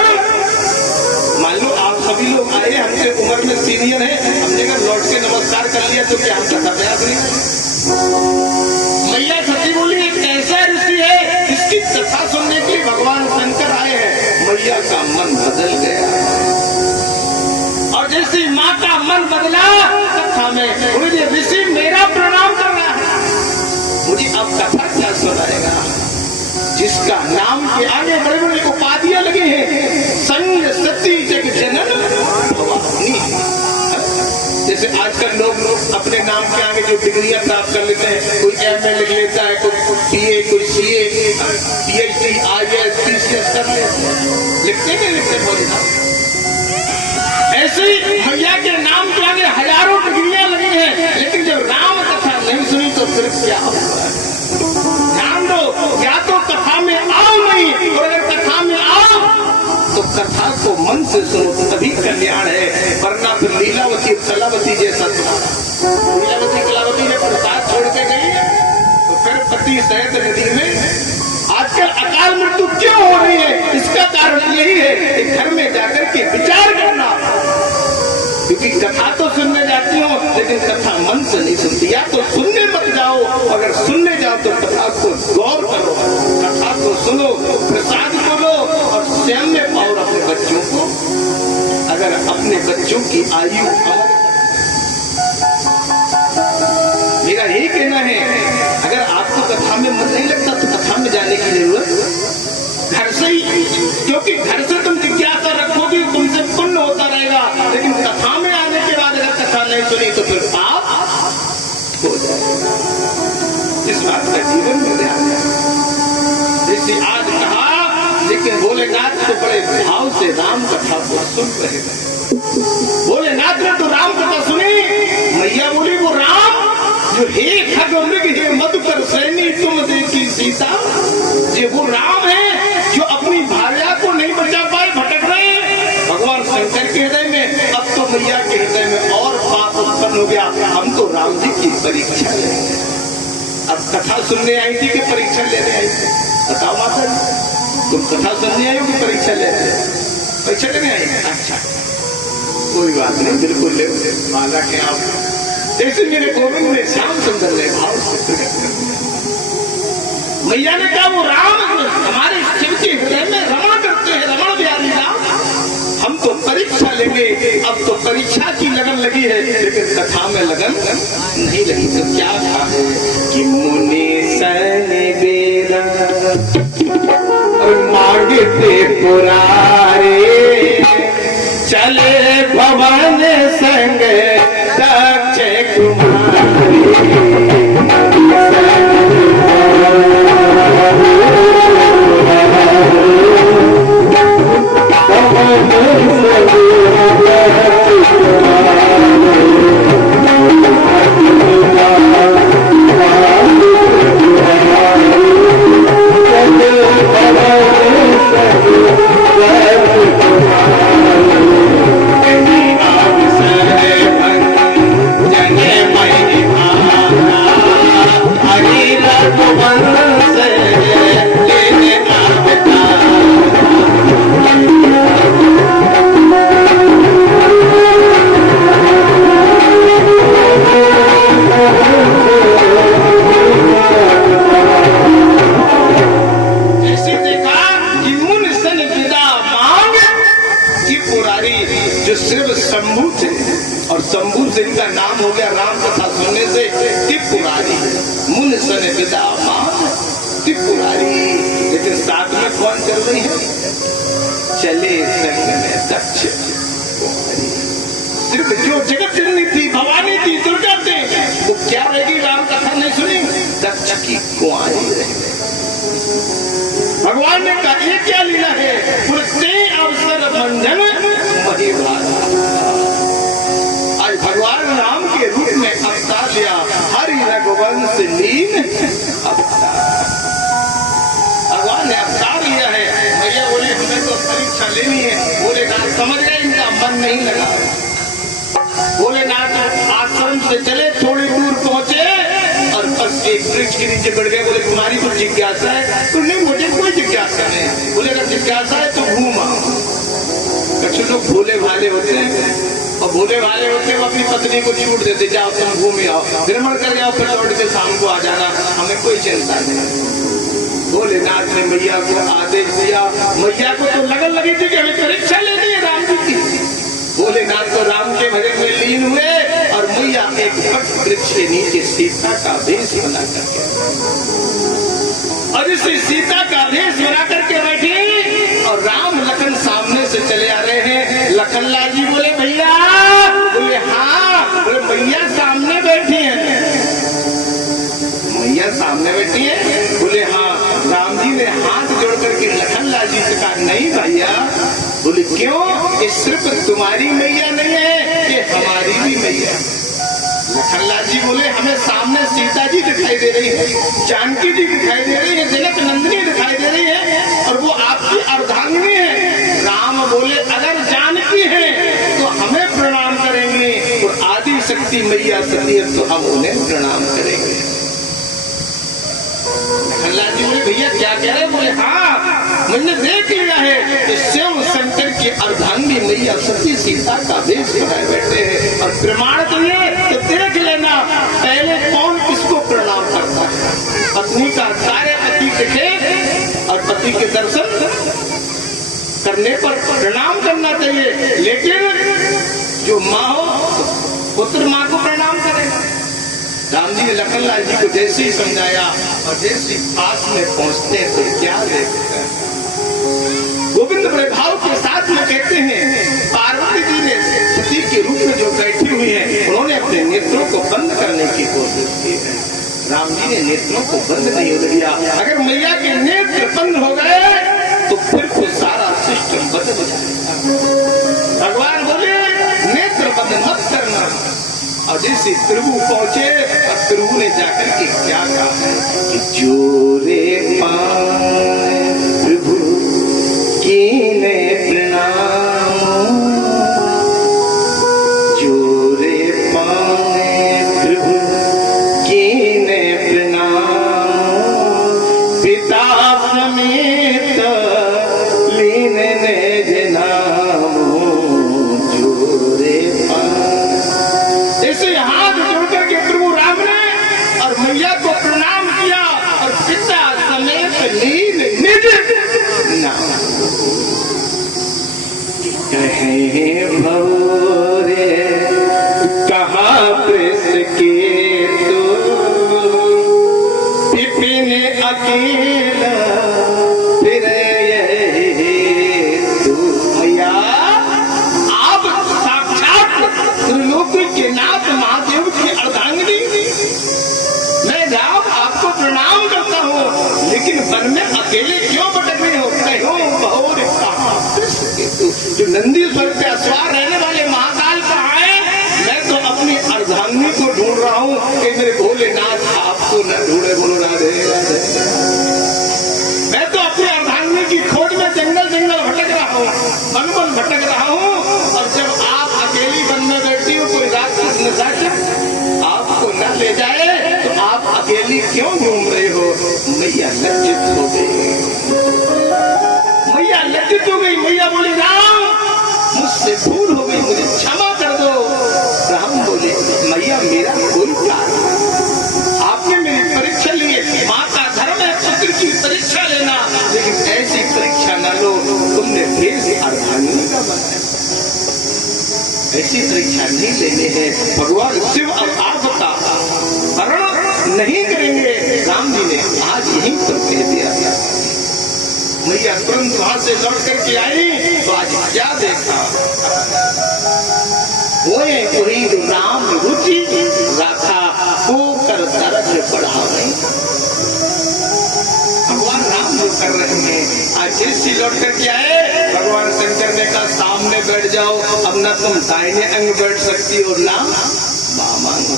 मान लो आप सभी लोग आए, हमसे उम्र में सीनियर है, हमने अगर लौट के नमस्कार कर लिया तो क्या हम कथा तैयार करेंगे? मैया सती बोली एक ऐसा ऋषि है जिसकी कथा सुनने के लिए भगवान शंकर आए हैं। मैया का मन बदल गया, और जैसे माँ का मन बदला कथा में, मुझे ऋषि मेरा प्रणाम कर रहा है, मुझे अब कथा क्या सुनाएगा? जिसका नाम के आगे बड़े बड़े उपाधियां लगे हैं, संग सती जग जनन भवानी। जैसे आजकल लोग अपने नाम के आगे जो डिग्रियां प्राप्त कर लेते हैं, कोई MA लिख लेता है, कोई PA, कोई CA, PhD, IAS, PCS कर लिखते नहीं लिखते बोले। ऐसे ही मैया के नाम के आगे हजारों डिग्रियां लगी हैं, लेकिन जब राम कथा नहीं सुनी तो फिर क्या होगा? ध्यान दो, या तो कथा में आओ नहीं, और अगर कथा में आओ तो कथा को मन से सुनो, तभी कल्याण है। वरना फिर लीलावती कलावती जैसा लीलावती कलावती ने प्रसाद छोड़ के गई तो फिर पति सहित नदी में। आजकल अकाल मृत्यु क्यों हो रही है? इसका कारण यही है कि घर में जाकर के विचार करना, क्योंकि कथा तो सुनने जाती हो लेकिन कथा मन से नहीं सुनती। या तो सुनने मत जाओ, अगर सुनने जाओ तो कथा को गौर करो, कथा को सुनो, प्रसाद को लो, और स्वयं में पाओ अपने बच्चों को। अगर अपने बच्चों की आयु, मेरा यही कहना है, अगर आपको कथा में मन नहीं लगता तो कथा में जाने की जरूरत घर से ही, क्योंकि घर से तुम जिज्ञासा रखोगे तुमसे पुण्य होता रहेगा, लेकिन कथा में आने के बाद अगर कथा नहीं सुनी तो फिर पाप हो जाएगा। इस लेकिन भोलेनाथ तो बड़े भाव से राम कथा को सुन रहे थे। भोलेनाथ ने तो राम कथा सुनी। मैया बोली वो राम जो हे खग मृग हे मधुकर सैनी तुम देखी सीता, ये वो राम है जो अपनी भार्या को नहीं बचा पाए, भटक रहे हैं। भगवान शंकर के हृदय में, अब तो मैया के हृदय में और पाप उत्पन्न हो गया। हम तो राम जी की परीक्षा ले रहे हैं। अब कथा सुनने आई थी कि परीक्षा लेने आई थी? बताओ माता जी, तुम कथा सुनने आई हो कि परीक्षा ले रहे? परीक्षा लेने आई? अच्छा कोई बात नहीं, बिल्कुल ले माला के आप। जैसे मेरे गोविंद ने श्याम सुंदर ने भाव से मैया ने कहा वो राम हमारे शिव के हृदय में रमण करते हैं, रमण बिहारी राम। हम तो परीक्षा लेंगे। अब तो परीक्षा की लगन लगी है, लेकिन कथा में लगन नहीं लगी। तो क्या कहा है कि मुनि सन बेरा मांगते पुरारे, चले भवन संग दक्ष कुमारी। चले संग में दक्ष कुमारी। सिर्फ जो जगत जननी थी, भवानी थी, दुर्गा थी, वो क्या रहेगी? राम कथा नहीं सुनी? दक्ष की कुंवारी रह गई। भगवान ने कहा ये क्या लीला है? पुरते अवसर बंधन महिभारा। आज भगवान राम के रूप में अवतार लिया, हरि रघुवंश लीन अवतार। भगवान ने अवतार लिया है। भैया बोले हमें तो परीक्षा लेनी है। भोलेनाथ समझ गए इनका मन नहीं लगा। भोलेनाथ आश्रम से चले, थोड़ी दूर पहुंचे और बस एक वृक्ष के नीचे बैठ गए। बोले तुम्हारी कुछ जिज्ञासा है? तो नहीं, मुझे कोई जिज्ञासा नहीं। बोले अगर जिज्ञासा है तो घूम आओ। कुछ लोग भोले भाले होते हैं और भोले भाले होते हैं, वो अपनी पत्नी को छूट देते, जाओ तुम घूम आओ, भ्रमण कर जाओ, फिर लौट के शाम को आ जाना, हमें कोई चिंता नहीं। भोलेनाथ ने मैया को आदेश दिया। मैया को तो लगन लगी थी कि हमें परीक्षा लेनी है राम जी की। भोलेनाथ तो राम के भजन में लीन हुए और मैया एक वट वृक्ष के नीचे सीता का भेष बना करके, और इसे सीता का भेष बना करके बैठी और राम लखन सामने से चले आ रहे हैं। लखन लाल जी बोले भैया, बोले हाँ। बोले भैया सामने बैठी है? मैया सामने बैठी है? बोले हाँ। राम जी ने हाथ जोड़ करके लखन लाल जी से कहा नहीं भैया। बोले क्यों? ये सिर्फ तुम्हारी मैया नहीं है, ये हमारी भी मैया। लखन लाल जी बोले हमें सामने सीता जी दिखाई दे रही है, जानकी जी दिखाई दे रही है, जनक नंदिनी दिखाई दे रही है, और वो आपकी अर्धांगिनी है। राम बोले अगर जानकी है तो हमें प्रणाम करेंगे, और आदि शक्ति मैया सती है तो हम उन्हें प्रणाम करेंगे। लखनलाल जी बोले भैया क्या कह रहे? बोले हाँ, मैंने देख लिया है कि शिव शंकर की अर्धांगिनी मैया सती सीता का भेष बनाए बैठे हैं, और प्रमाण तो ये तो देख लेना पहले कौन किसको प्रणाम करता है। पत्नी का कार्य पति दिखे और पति के दर्शन करने पर प्रणाम करना चाहिए, लेकिन जो माँ हो पुत्र माँ को प्रणाम करेगा। राम जी ने लखनलाल जी को जैसे ही समझाया और जैसे पास में पहुंचते हैं तो क्या देखते हैं, गोविंद बड़े भाव के साथ में कहते हैं पार्वती जी ने सती के रूप में जो बैठी हुई है, उन्होंने अपने नेत्रों को बंद करने की कोशिश की है। राम जी ने नेत्रों को बंद नहीं होने दिया। अगर मैया के नेत्र बंद हो गए तो फिर जैसे प्रभु पहुंचे और प्रभु ने जाकर के क्या कहा है कि जोरे पाए प्रभु कीने प्रणाम, जोरे पाए प्रभु कीने प्रणाम, पिता समेत लीन निज नाम, जोरे पाए। जैसे हाथ जोड़ करके प्रभु राम ने और मैया को प्रणाम किया और पिता समेत लीन निज नाम। कहे भवरे कहाँ प्रेस के तो विपिन अकेला फिर तू मैया आप साक्षात त्रिलोक के नाथ महादेव की अर्धांगिनी, मैं जाओ आपको प्रणाम करता हूँ, लेकिन वन में अकेले क्यों भटक रहे हो? कहो भौर कहाँ प्रेस के तो, जो नंदीश्वर पे अस्वार रहने वाले महाकाल कहाँ है? मैं तो अपनी अर्धांगिनी को ढूंढ रहा हूँ कि मेरे भोलेनाथ आपको न ढूंढे। बोलो राधे राधे। मैं तो अपनी अर्धांगिनी की खोज में जंगल जंगल भटक रहा हूँ, वन वन भटक रहा हूँ, और जब आप अकेली वन में बैठी हो, कोई राक्षस निशाचर आपको न ले जाए तो आप अकेली क्यों घूम रहे हो? मैया लज्जित हो गई, मैया लज्जित हो गई। मैया बोली राम मुझसे भूल हो गई, मुझे क्षमा कर दो। राम बोले मैया मेरा कोई प्यार नहीं, आपने मेरी परीक्षा ली है, माँ का धर्म है पुत्र की परीक्षा लेना, लेकिन ऐसी परीक्षा न लो, तुमने फिर से अर्धांगिनी का बनाया, ऐसी परीक्षा नहीं लेने हैं। भगवान शिव और पार्वती वर्ण नहीं करेंगे। राम जी ने आज यहीं पर कह दिया। मैया तुरंत वहां से लौट करके आई तो आज क्या देखा? वही राम रुचि राखा होकर दर्द बढ़ावे। भगवान राम जो कर रहे हैं, आज जैसी लौट करके आए, भगवान शंकर ने कहा सामने बैठ जाओ, अब ना तुम दाहिने अंग बैठ सकती हो ना बामा अंग।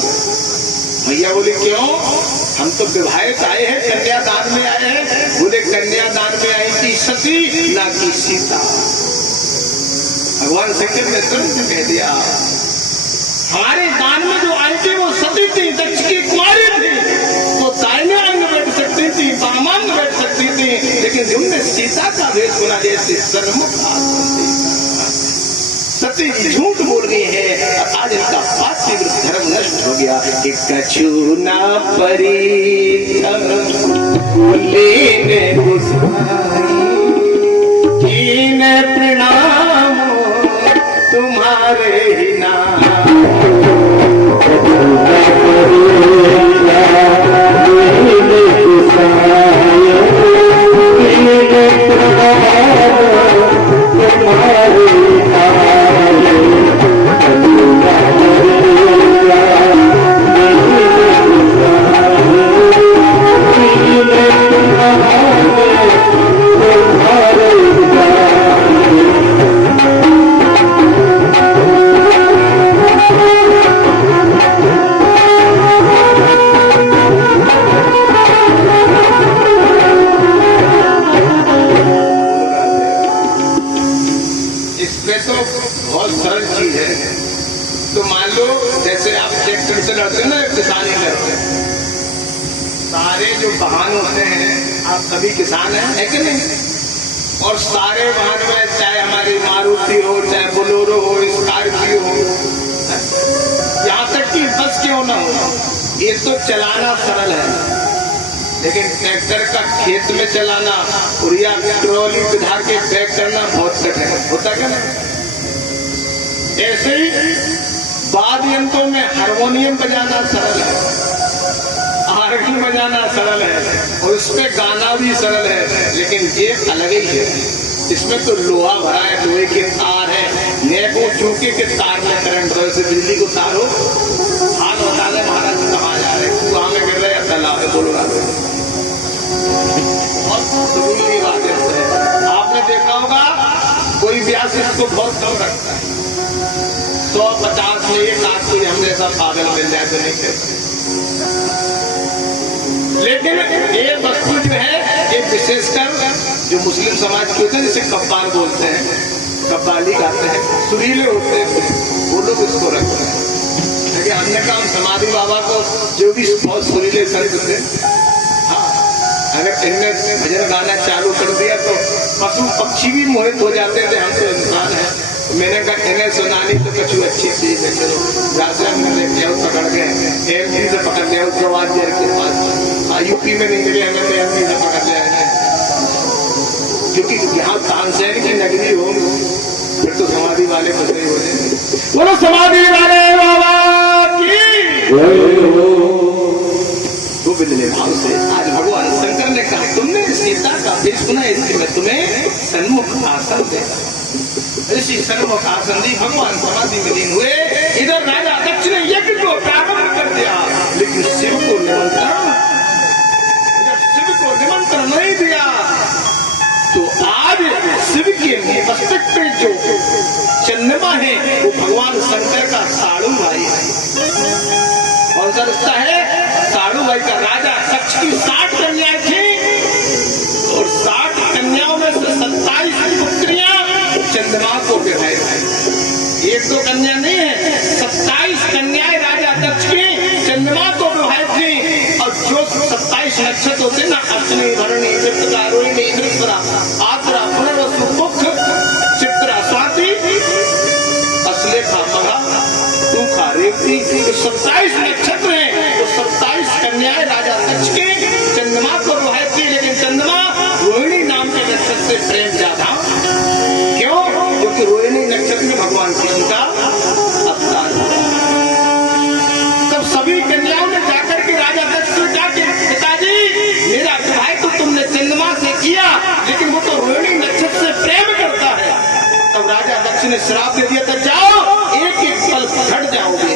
मैया बोले क्यों? हम तो विवाहित आए हैं, कन्यादान में आए हैं। बोले कन्यादान में आई थी सती, ना कि सीता। भगवान शंकर ने तुरंत कह दिया हमारे दान में जो आई थी वो सती थी, दक्ष की कुमारी थी, वो दाहिने अंग बैठ सकती थी, बामांग बैठ सकती थी, लेकिन तुमने सीता का भेष बना जैसे सन्मुख सती जी झूठ बोल रही है, और आज इनका पार्थिव धर्म नष्ट हो गया। कि कछु ना परी लेने कीन प्रणाम तुम्हारे ही नाम। सभी किसान है कि नहीं? और सारे वाहन में चाहे हमारी मारुति हो, चाहे बोलेरो हो, स्कॉर्पियो हो, यहाँ तक कि बस क्यों ना हो, ये तो चलाना सरल है, लेकिन ट्रैक्टर का खेत में चलाना और या ट्रॉली बिठा के पैक करना बहुत कठिन है। होता क्या ना? ऐसे ही वाद्य यंत्रों में हारमोनियम बजाना सरल है, आर्गन बजाना सरल है, और उसमें गाना भी सरल है, लेकिन ये अलग ही है। इसमें तो लोहा भरा है, लोहे के तार है, नेको चूके के तार में करंट हो, जैसे बिजली को तार हो। हाथ बता दे महाराज कहाँ जा रहे, कुआं में गिर रहे या तालाब में? बोलो ना, बहुत जरूरी बात है। आपने देखा होगा कोई व्यास इसको बहुत कम रखता है, 150 में एक आध कोई हम जैसा पागल मिल जाए तो नहीं कहते। लेकिन ये वस्तु जो है ये विशेषकर जो मुस्लिम समाज के होते हैं जिसे कव्वाल बोलते हैं, कव्वाली गाते हैं, सुरीले होते हैं, वो लोग इसको रखते हैं। लेकिन हमने कहा समाधि बाबा को जो भी बहुत सुरीले संत थे, हाँ, अगर इनने भजन गाना चालू कर दिया तो पशु पक्षी भी मोहित हो जाते थे, हम तो इंसान है। मैंने कहा इन्हें सुनानी तो कुछ अच्छी चीज है, चलो राशन में लेके आओ, पकड़ गए एमपी से पकड़ लिया जवान जेल के पास, यूपी में नहीं मिले हमें तो एमपी से पकड़ लिया है, क्योंकि यहाँ तानसेन की नगरी हो फिर तो समाधि वाले फंसे हो जाएंगे। बोलो समाधि वाले बाबा की गोविंद भाव से आज भगवान शंकर ने कहा तुमने सीता का भेष सुना, इसलिए मैं तुम्हें सन्मुख आसन देता। ऋषि सन्मुख आसन दी, भगवान समाधि में लीन हुए। इधर राजा दक्ष ने यज्ञ को प्रारंभ कर दिया, लेकिन शिव को निमंत्रण नहीं दिया। तो आज शिव के मस्तक पे जो चंद्रमा है वो भगवान शंकर का साड़ू भाई है। कौन सा रिश्ता है? साड़ू भाई का। राजा दक्ष की 60 कन्याएं थी और 60 कन्याओं में से 27 पुत्रियां चंद्रमा को विवाहित है। एक दो कन्या नहीं है, 27 कन्याएं राजा दक्ष की चंद्रमा को विवाहित थी। और जो 27 नक्षत्र होते ना, अश्विनी भरणी कृतिका रोहिणी मृगशिरा आद्रा पुनर्वसु मुख चित्रा स्वाति अश्लेषा मघा सूखा रेवती, 27 नक्षत्र हैं। तो 27 कन्याएं राजा दक्ष के चंद्रमा को विवाहित थी, लेकिन चंद्रमा रोहिणी नाम के नक्षत्र से प्रेम ज्यादा। क्यों? क्योंकि रोहिणी नक्षत्र में भगवान कृष्ण का अवतार हुआ। तब सभी कन्याओं ने जाकर के राजा दक्ष से कहा कि पिताजी मेरा विवाह तो तुमने चंद्रमा से किया, लेकिन वो तो रोहिणी नक्षत्र से प्रेम करता है। तब राजा दक्ष ने श्राप दे दिया था, जाओ एक एक पल घट जाओगे।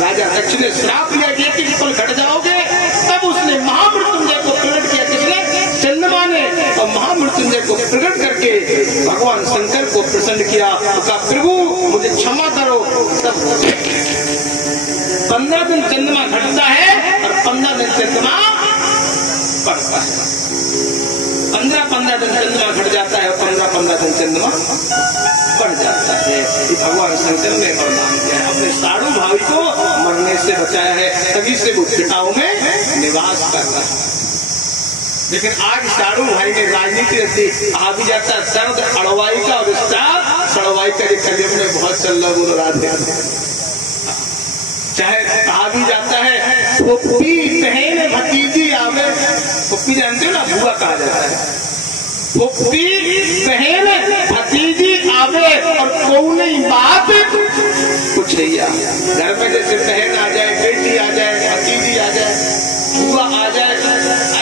राजा दक्ष ने श्राप दिया कि एक एक पल घट जाओगे। तब उसने महामृत्युंजय को प्रकट किया। किसने? चंद्रमा ने। और महामृत्युंजय को प्रकट करके भगवान शंकर को प्रसन्न किया। कहा प्रभु मुझे क्षमा करो। तब 15 दिन चंद्रमा घटता है और 15 दिन चंद्रमा बढ़ता है। 15 दिन चंद्रमा घट जाता है और 15 दिन चंद्रमा बढ़ जाता है। ये भगवान शंकर ने वरदान दिया है, अपने साड़ू भाई को मरने से बचाया है, तभी से वो पिटाओं में निवास कर रहा है। लेकिन आज साड़ू भाई ने राजनीति रखी, आ भी जाता दर्द अड़वाई का और सड़वाई का कलियम में बहुत चल रहा। बोलो राधे। चाहे कहा भी जाता है फुप्पी बहन भतीजी आवे, फुप्पी जानते हो ना, बुआ कहा जाता है। फुप्पी बहन भतीजी आवे और कौन बात कुछ नहीं। घर में जैसे बहन आ जाए, बेटी आ जाए, भतीजी आ जाए, बुआ आ जाए,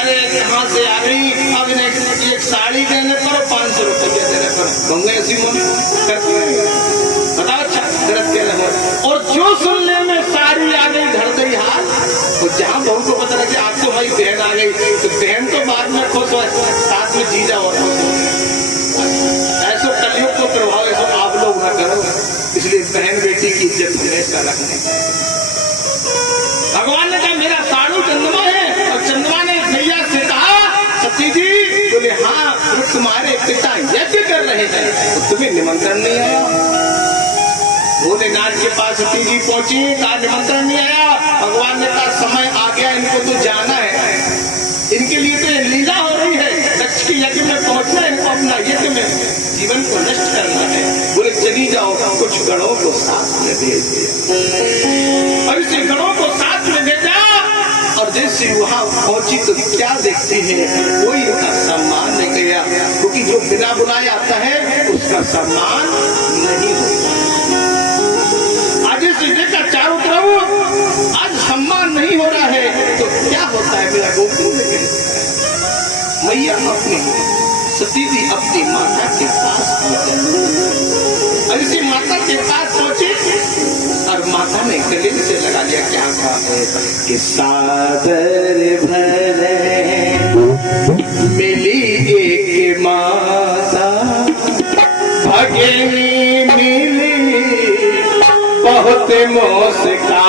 अरे कहाँ से आ गई, अब एक साड़ी देने पर 500 रुपये देने पर होंगे ऐसी मन करते हैं। बताओ अच्छा गलत क्या लगा। और जो सुनने में साड़ी आ गई धर गई हाथ, तो जहाँ बहू को पता लगे आज तो भाई बहन आ गई, तो बहन तो बाद में खुश हो, साथ में जीजा और ऐसा कलियुग को प्रभाव ऐसा आप लोग न करो। इसलिए बहन बेटी की इज्जत हमेशा रखने। भगवान ने कहा मेरा साड़ू चंद्रमा है, और चंद्रमा ने मैया से कहा सती जी, बोले हाँ तुम्हारे पिता यज्ञ कर रहे हैं तो तुम्हें निमंत्रण नहीं आया। भोलेनाथ के पास सती जी पहुंची, कहा निमंत्रण नहीं आया। भगवान ने कहा समय आ गया, इनको तो जाना है, इनके लिए तो लीला हो रही है, दक्ष के यज्ञ में पहुंचना है, इनको अपना यज्ञ में जीवन को नष्ट करना है। बोले चली जाओ, कुछ गणों को साथ में भेज दिया। और इसे गणों को साथ में भेजा, और जैसे वहां पहुंची तो क्या देखती है, कोई उनका सम्मान नहीं किया, क्योंकि जो बिना बुलाए आता है उसका सम्मान नहीं होता। आज इस देखा चारों तरफ आज सम्मान नहीं हो रहा है, तो क्या होता है मेरा गोविंद ने मैया अपनी सती जी अपनी माता के पास पहुंचे। और इसी माता के पास पहुंचे और माता ने गले से लगा लिया। क्या कहा है कि सादर भरे मिली एक माता भगनी मिली ते मोसिका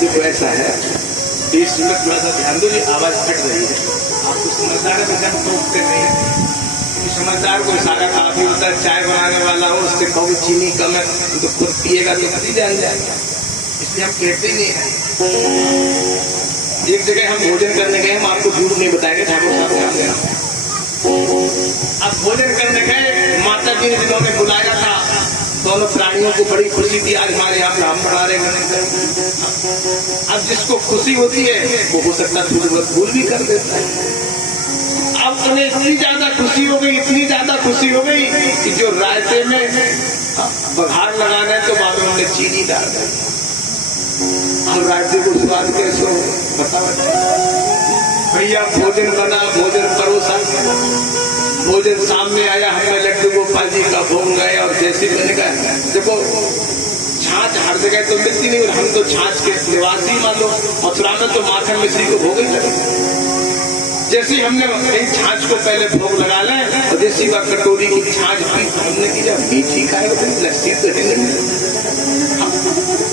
देखो ऐसा है, इस में थोड़ा सा ध्यान दो, ये आवाज कट रही है। आपको समझदार है तो टोकते नहीं है। समझदार को इशारा काफी होता है। चाय बनाने वाला हो, उससे कहो चीनी कम है तो खुद पिएगा तो खुद ही जान जाएगा, इसलिए हम कहते नहीं है। एक जगह हम भोजन करने गए, हम आपको झूठ नहीं बताएंगे, ठाकुर साहब ध्यान देना। अब भोजन करने गए, माता जी ने जिन्होंने बुलाया था, दोनों प्राणियों को बड़ी खुशी थी, आज हमारे यहाँ ब्राह्मण बना रहे हैं। अब जिसको खुशी होती है वो हो सकता है थोड़ी बहुत भूल भी कर देता है। अब उन्हें इतनी ज्यादा खुशी हो गई, इतनी ज्यादा खुशी हो गई कि जो रायते में बघार लगाना है तो बाद में उन्हें चीनी डाल दी। अब रायते को स्वाद कैसे हो बता भैया। भोजन बना, भोजन परोसा, भोजन सामने आया, हमने लड्डू गोपाल जी का भोग गए और जैसे मैंने कहा देखो छाछ हर जगह तो मिलती नहीं, हम तो छाछ के निवासी मान लो, मथुरा में तो माखन मिश्री को भोग ही लगे। जैसे हमने एक छाछ को पहले भोग लगा लें और जैसी बात कटोरी की छाछ पी, हमने की जब मीठी खाए लस्सी तो है नहीं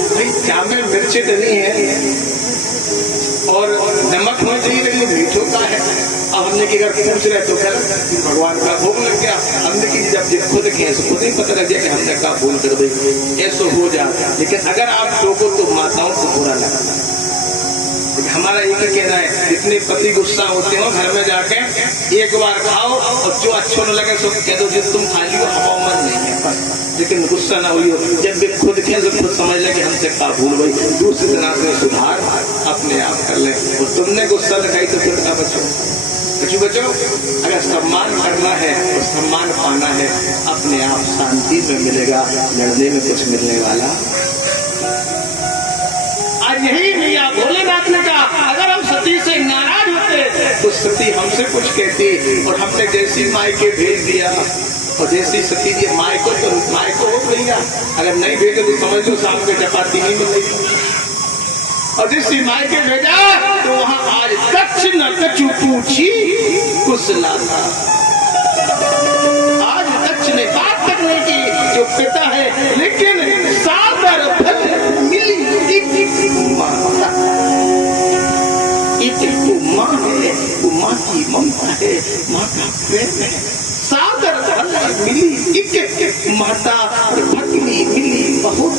भाई, क्या में मिर्ची डली है और नमक होना चाहिए लेकिन मीठो का है। अब हमने की अगर पूछ रहे तो क्या भगवान का भोग लग गया, हमने की जब खुद के खुद ही पता लग गया कि हमने का भूल कर दी, ऐसा हो जाता। लेकिन अगर आप लोगों तो माताओं को बुरा लगता, हमारा एक ही कहना है, जितने पति गुस्सा होते हो घर में जाके एक बार खाओ और जो अच्छा न लगे तो कह दो, जिस तुम खा लियो हवा मन नहीं है बस, लेकिन गुस्सा ना हुई हो। जब भी खुद के खुद समझ ले कि हमसे का भूल हुई, दूसरी तरह से सुधार अपने आप कर ले। और तुमने गुस्सा दिखाई तो फिर का बचो, बचो। अगर सम्मान करना है और सम्मान पाना है, अपने आप शांति में मिलेगा, लड़ने में कुछ मिलने वाला। आज यही भैया भोलेनाथ ने कहा, अगर हम सती से नाराज होते तो सती हमसे कुछ कहती, और हमने जैसी माई के भेज दिया और जैसी सती जी माई को तो माई को हो भैया, अगर नहीं भेजे तो समझ लो शाम के चपाती नहीं मिलेगी। और जैसी माई के भेजा तो वहां आज कच्छ न कछु पूछी कुशलाता। आज कच्छ ने बात तक नहीं की, जो पिता है, लेकिन सादर फल मिली माता। माँ है, वो माँ की ममता है, माँ का प्रेम है। सादर फल मिली एक माता, और भक्ति मिली बहुत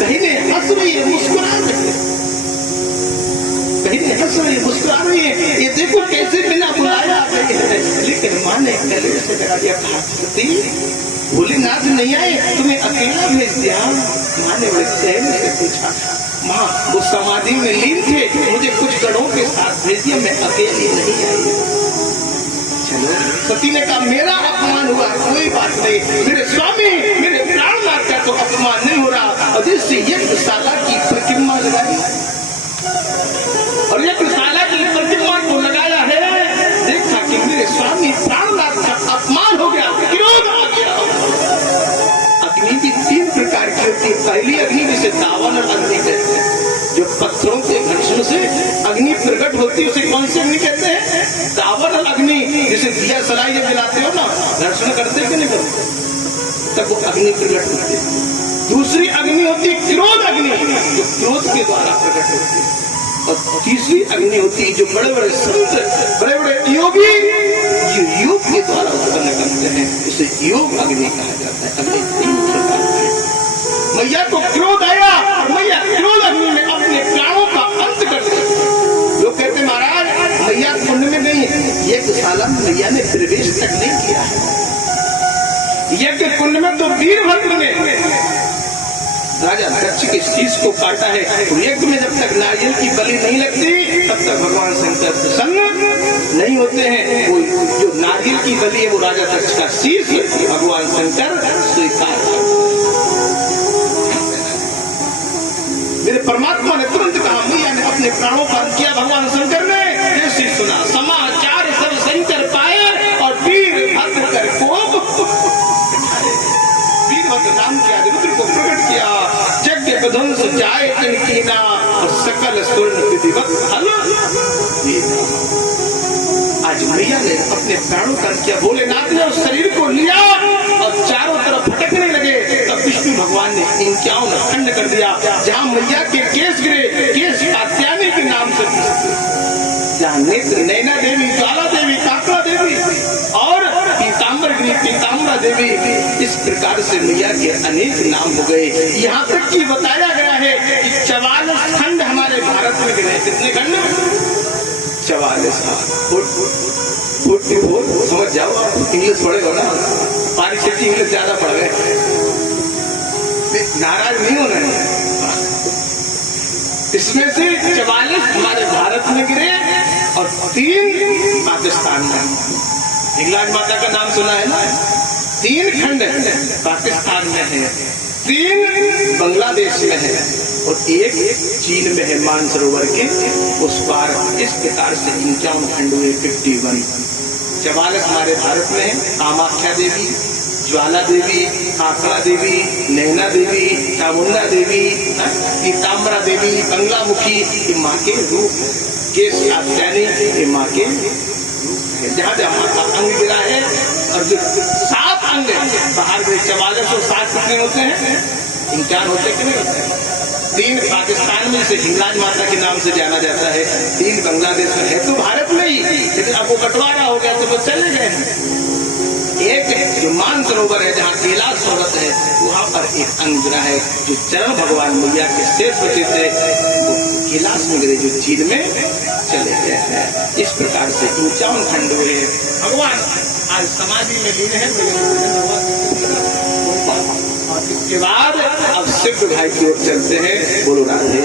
कहीं हंस रही है, मुस्कुरा रही है, कहीं हंस रही है, मुस्कुरा रही है। ये देखो कैसे बिना बुलाया आ गई है, लेकिन माँ ने गले से लगा दिया, भारती भोलेनाथ नहीं आए, तुम्हें अकेला भेज दिया। माँ ने बड़े प्रेम से पूछा, माँ वो समाधि में लीन थे, मुझे कुछ गणों के साथ भेज दिया, मैं अकेली नहीं आई। चलो सती ने कहा, मेरा अपमान हुआ कोई बात नहीं, मेरे स्वामी मेरे प्राणनाथ का तो अपमान नहीं हो रहा। और जिससे यज्ञशाला की प्रतिमा लगाई, और यज्ञशाला की प्रतिमा को लगाया है, देखा कि मेरे स्वामी प्राणनाथ का अपमान हो गया, विरोध आ गया। अग्नि की 3 प्रकार की होती है। पहली अग्नि जिसे दावन और अग्नि कहते हैं, जो पत्थरों के घर्षण से अग्नि प्रकट होती है, उसे कौन सी अग्नि कहते हैं? दावन और अग्नि। जैसे दिया सलाई जब जलाते हो ना, घर्षण करते कि नहीं करते, तब वो अग्नि प्रकट होती है। दूसरी अग्नि होती है क्रोध अग्नि, जो क्रोध के द्वारा प्रकट होती है। और तीसरी अग्नि होती है जो बड़े बड़े संत, बड़े बड़े योगी जो योग के द्वारा उत्पन्न करते हैं, उसे योग अग्नि कहा जाता है। अग्नि तीन प्रकार है। मैया को क्रोध आया और मैया क्रोध अग्नि में अपने प्राणों का अंत कर दिया। लोग कहते महाराज मैया कुंड में गई, यज्ञशाला में मैया ने प्रवेश तक नहीं किया है। यज्ञ कुंड में तो वीरभद्र ने राजा दक्ष के शीश को काटा है। तो यज्ञ में जब तक नारियल की बलि नहीं लगती तब तक भगवान शंकर प्रसन्न नहीं होते हैं। वो जो नारियल की बलि है वो राजा दक्ष का शीश भगवान शंकर स्वीकार करते। मेरे परमात्मा ने तुरंत कहा, मैया ने अपने प्राणों का अंत किया। भगवान शंकर ने ऐसे सुना, समाचार सब शंकर पाए और वीरभद्र कर को वीरभद्र नाम के रुद्र को प्रकट किया। यज्ञ विध्वंस जाए तिनकीना और सकल स्वर्ण विधिवत फल। आज मैया ने अपने प्राणों का किया। भोलेनाथ ने उस शरीर को लिया और चारों तरफ भटकने लगे। तब विष्णु भगवान ने 51 खंड कर दिया। जहां मैया के केस गिरे, केस कात्यायनी के नाम से, जहां नेत्र नैना देवी, ज्वाला देवी, काकड़ा देवी और पीताम्बरगिरी पीताम्बरा देवी, इस प्रकार से मैया के अनेक नाम हो गए। यहाँ तक कि बताया गया है कि 44 खंड हमारे भारत में गिरे। कितने खंड? 44। 44 समझ जाओ, इंग्लिश पढ़ेगा ना, पारिशद की इंग्लिश ज्यादा पढ़ गए, नाराज नहीं होना है। इसमें से 44 हमारे भारत में गिरे और 3 पाकिस्तान में। हिंगलाज माता का नाम सुना है ना? 3 खंड पाकिस्तान में है, 3 बांग्लादेश में है और 1 चीन में है, मानसरोवर के उस पार। इस प्रकार से 51 खंड हुए, 51। 44 हमारे भारत में है। कामाख्या देवी, ज्वाला देवी, काकड़ा देवी, नैना देवी, चामुंडा देवी, पीताम्बरा देवी, बंगलामुखी, ये माँ के रूप। केस कात्यायनी, ये माँ के जहाँ जहाँ अंग गिरा है। और जो 7 अंग बाहर में 44 और 7 कितने होते हैं? 51 होते कि नहीं होते हैं? 3 पाकिस्तान में से हिंगलाज माता के नाम से जाना जाता है, 3 बांग्लादेश में है। तो भारत में ही, लेकिन अब वो बंटवारा हो गया तो वो चले गए हैं। एक जो मानसरोवर है जहाँ कैलाश पर्वत है, वहाँ पर एक अंग गिरा है। जो चरण भगवान मैया के शेष बचे थे वो कैलाश में गिरे, जो चीन में चले गए हैं। इस प्रकार से 51 खंड हुए। भगवान आज समाधि में लीन है। और इसके बाद अब सिद्ध भाई की ओर चलते हैं। बोलो राधे।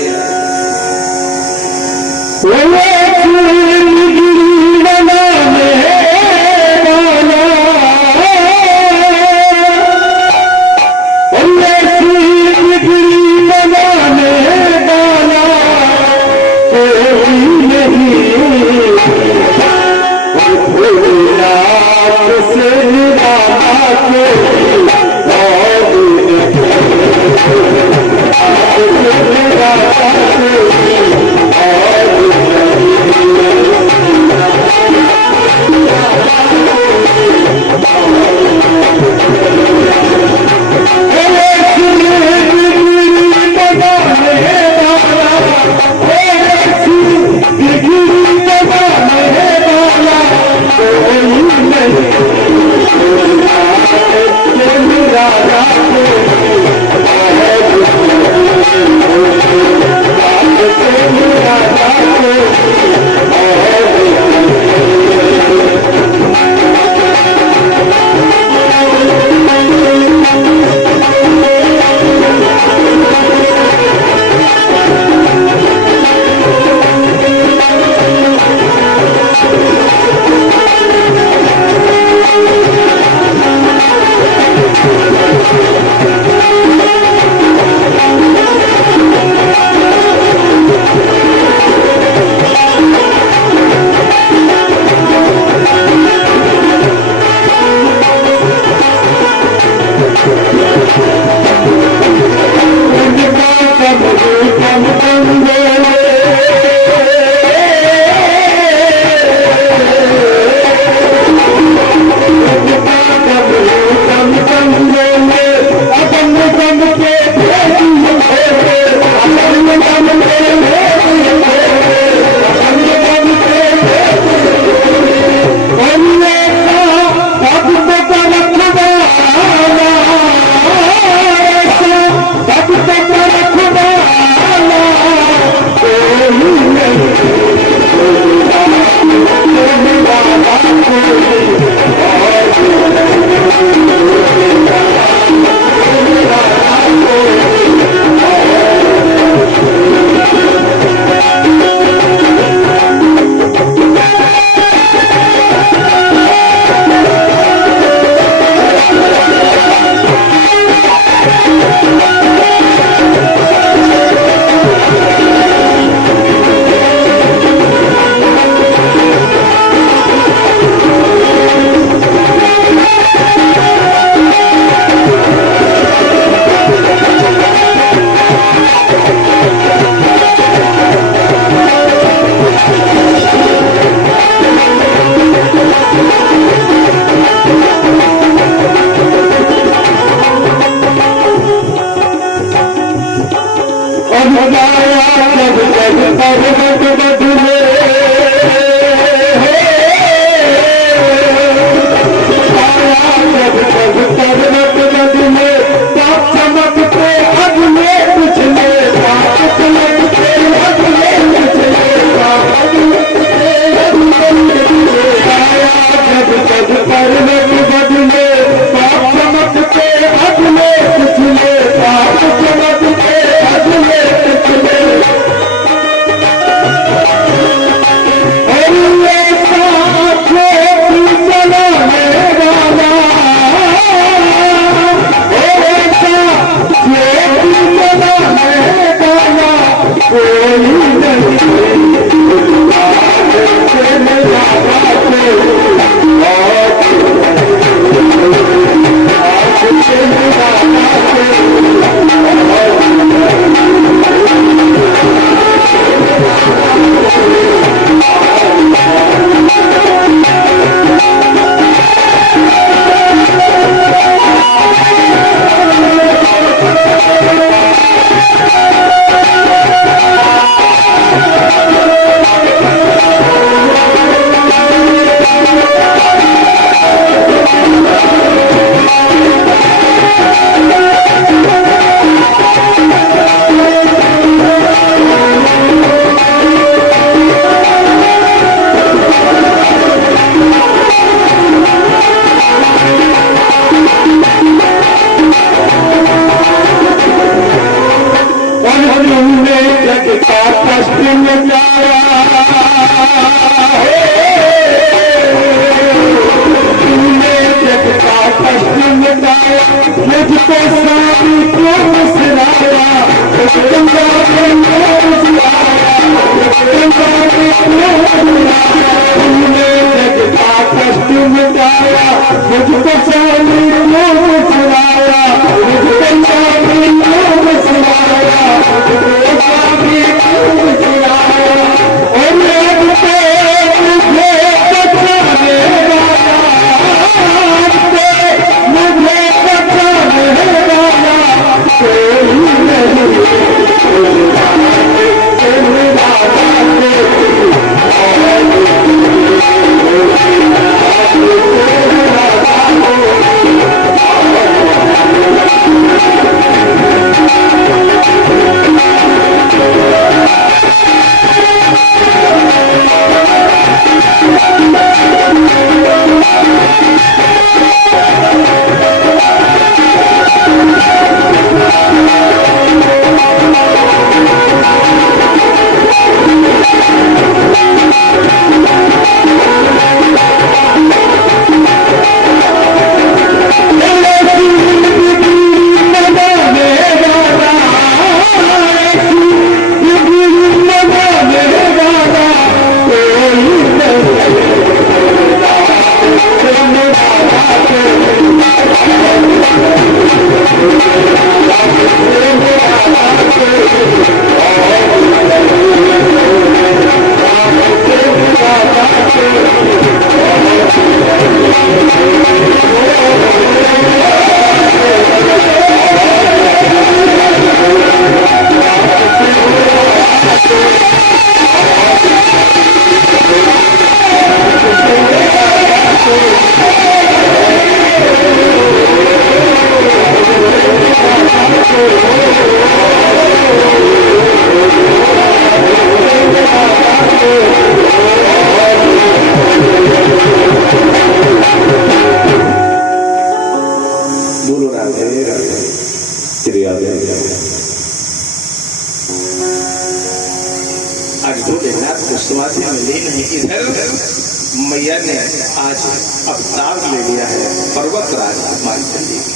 मैया ने आज अवतार ले लिया है पर्वतराज हिमाचल के।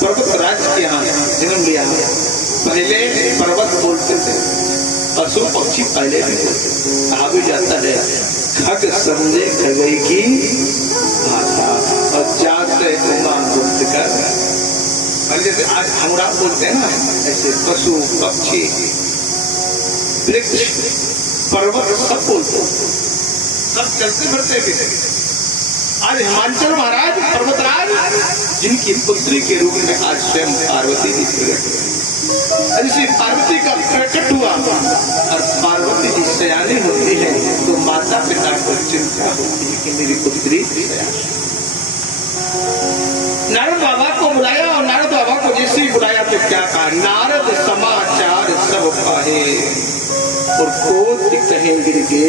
पर्वतराज के यहाँ जन्म लिया है। पहले पर्वत बोलते थे, पशु पक्षी पहले भी कहा भी जाता है खग समझे खगई की भाषा और जाते बोलते कर। जैसे आज हमरा बोलते हैं ना, ऐसे पशु पक्षी वृक्ष पर्वत सब बोलते, सब चलते फिरते भी। आज हिमाचल महाराज पर्वतराज जिनकी पुत्री के रूप में आज स्वयं पार्वती जी प्रकट हुई। ऐसी पार्वती का प्रकट हुआ और पार्वती जी सयानी होती है तो माता पिता को चिंता होती है कि मेरी पुत्री नारद बाबा को बुलाया और नारद बाबा को जैसे ही बुलाया तो क्या कहा, नारद समाचार सब पाहे और कोट कहे गिर गे।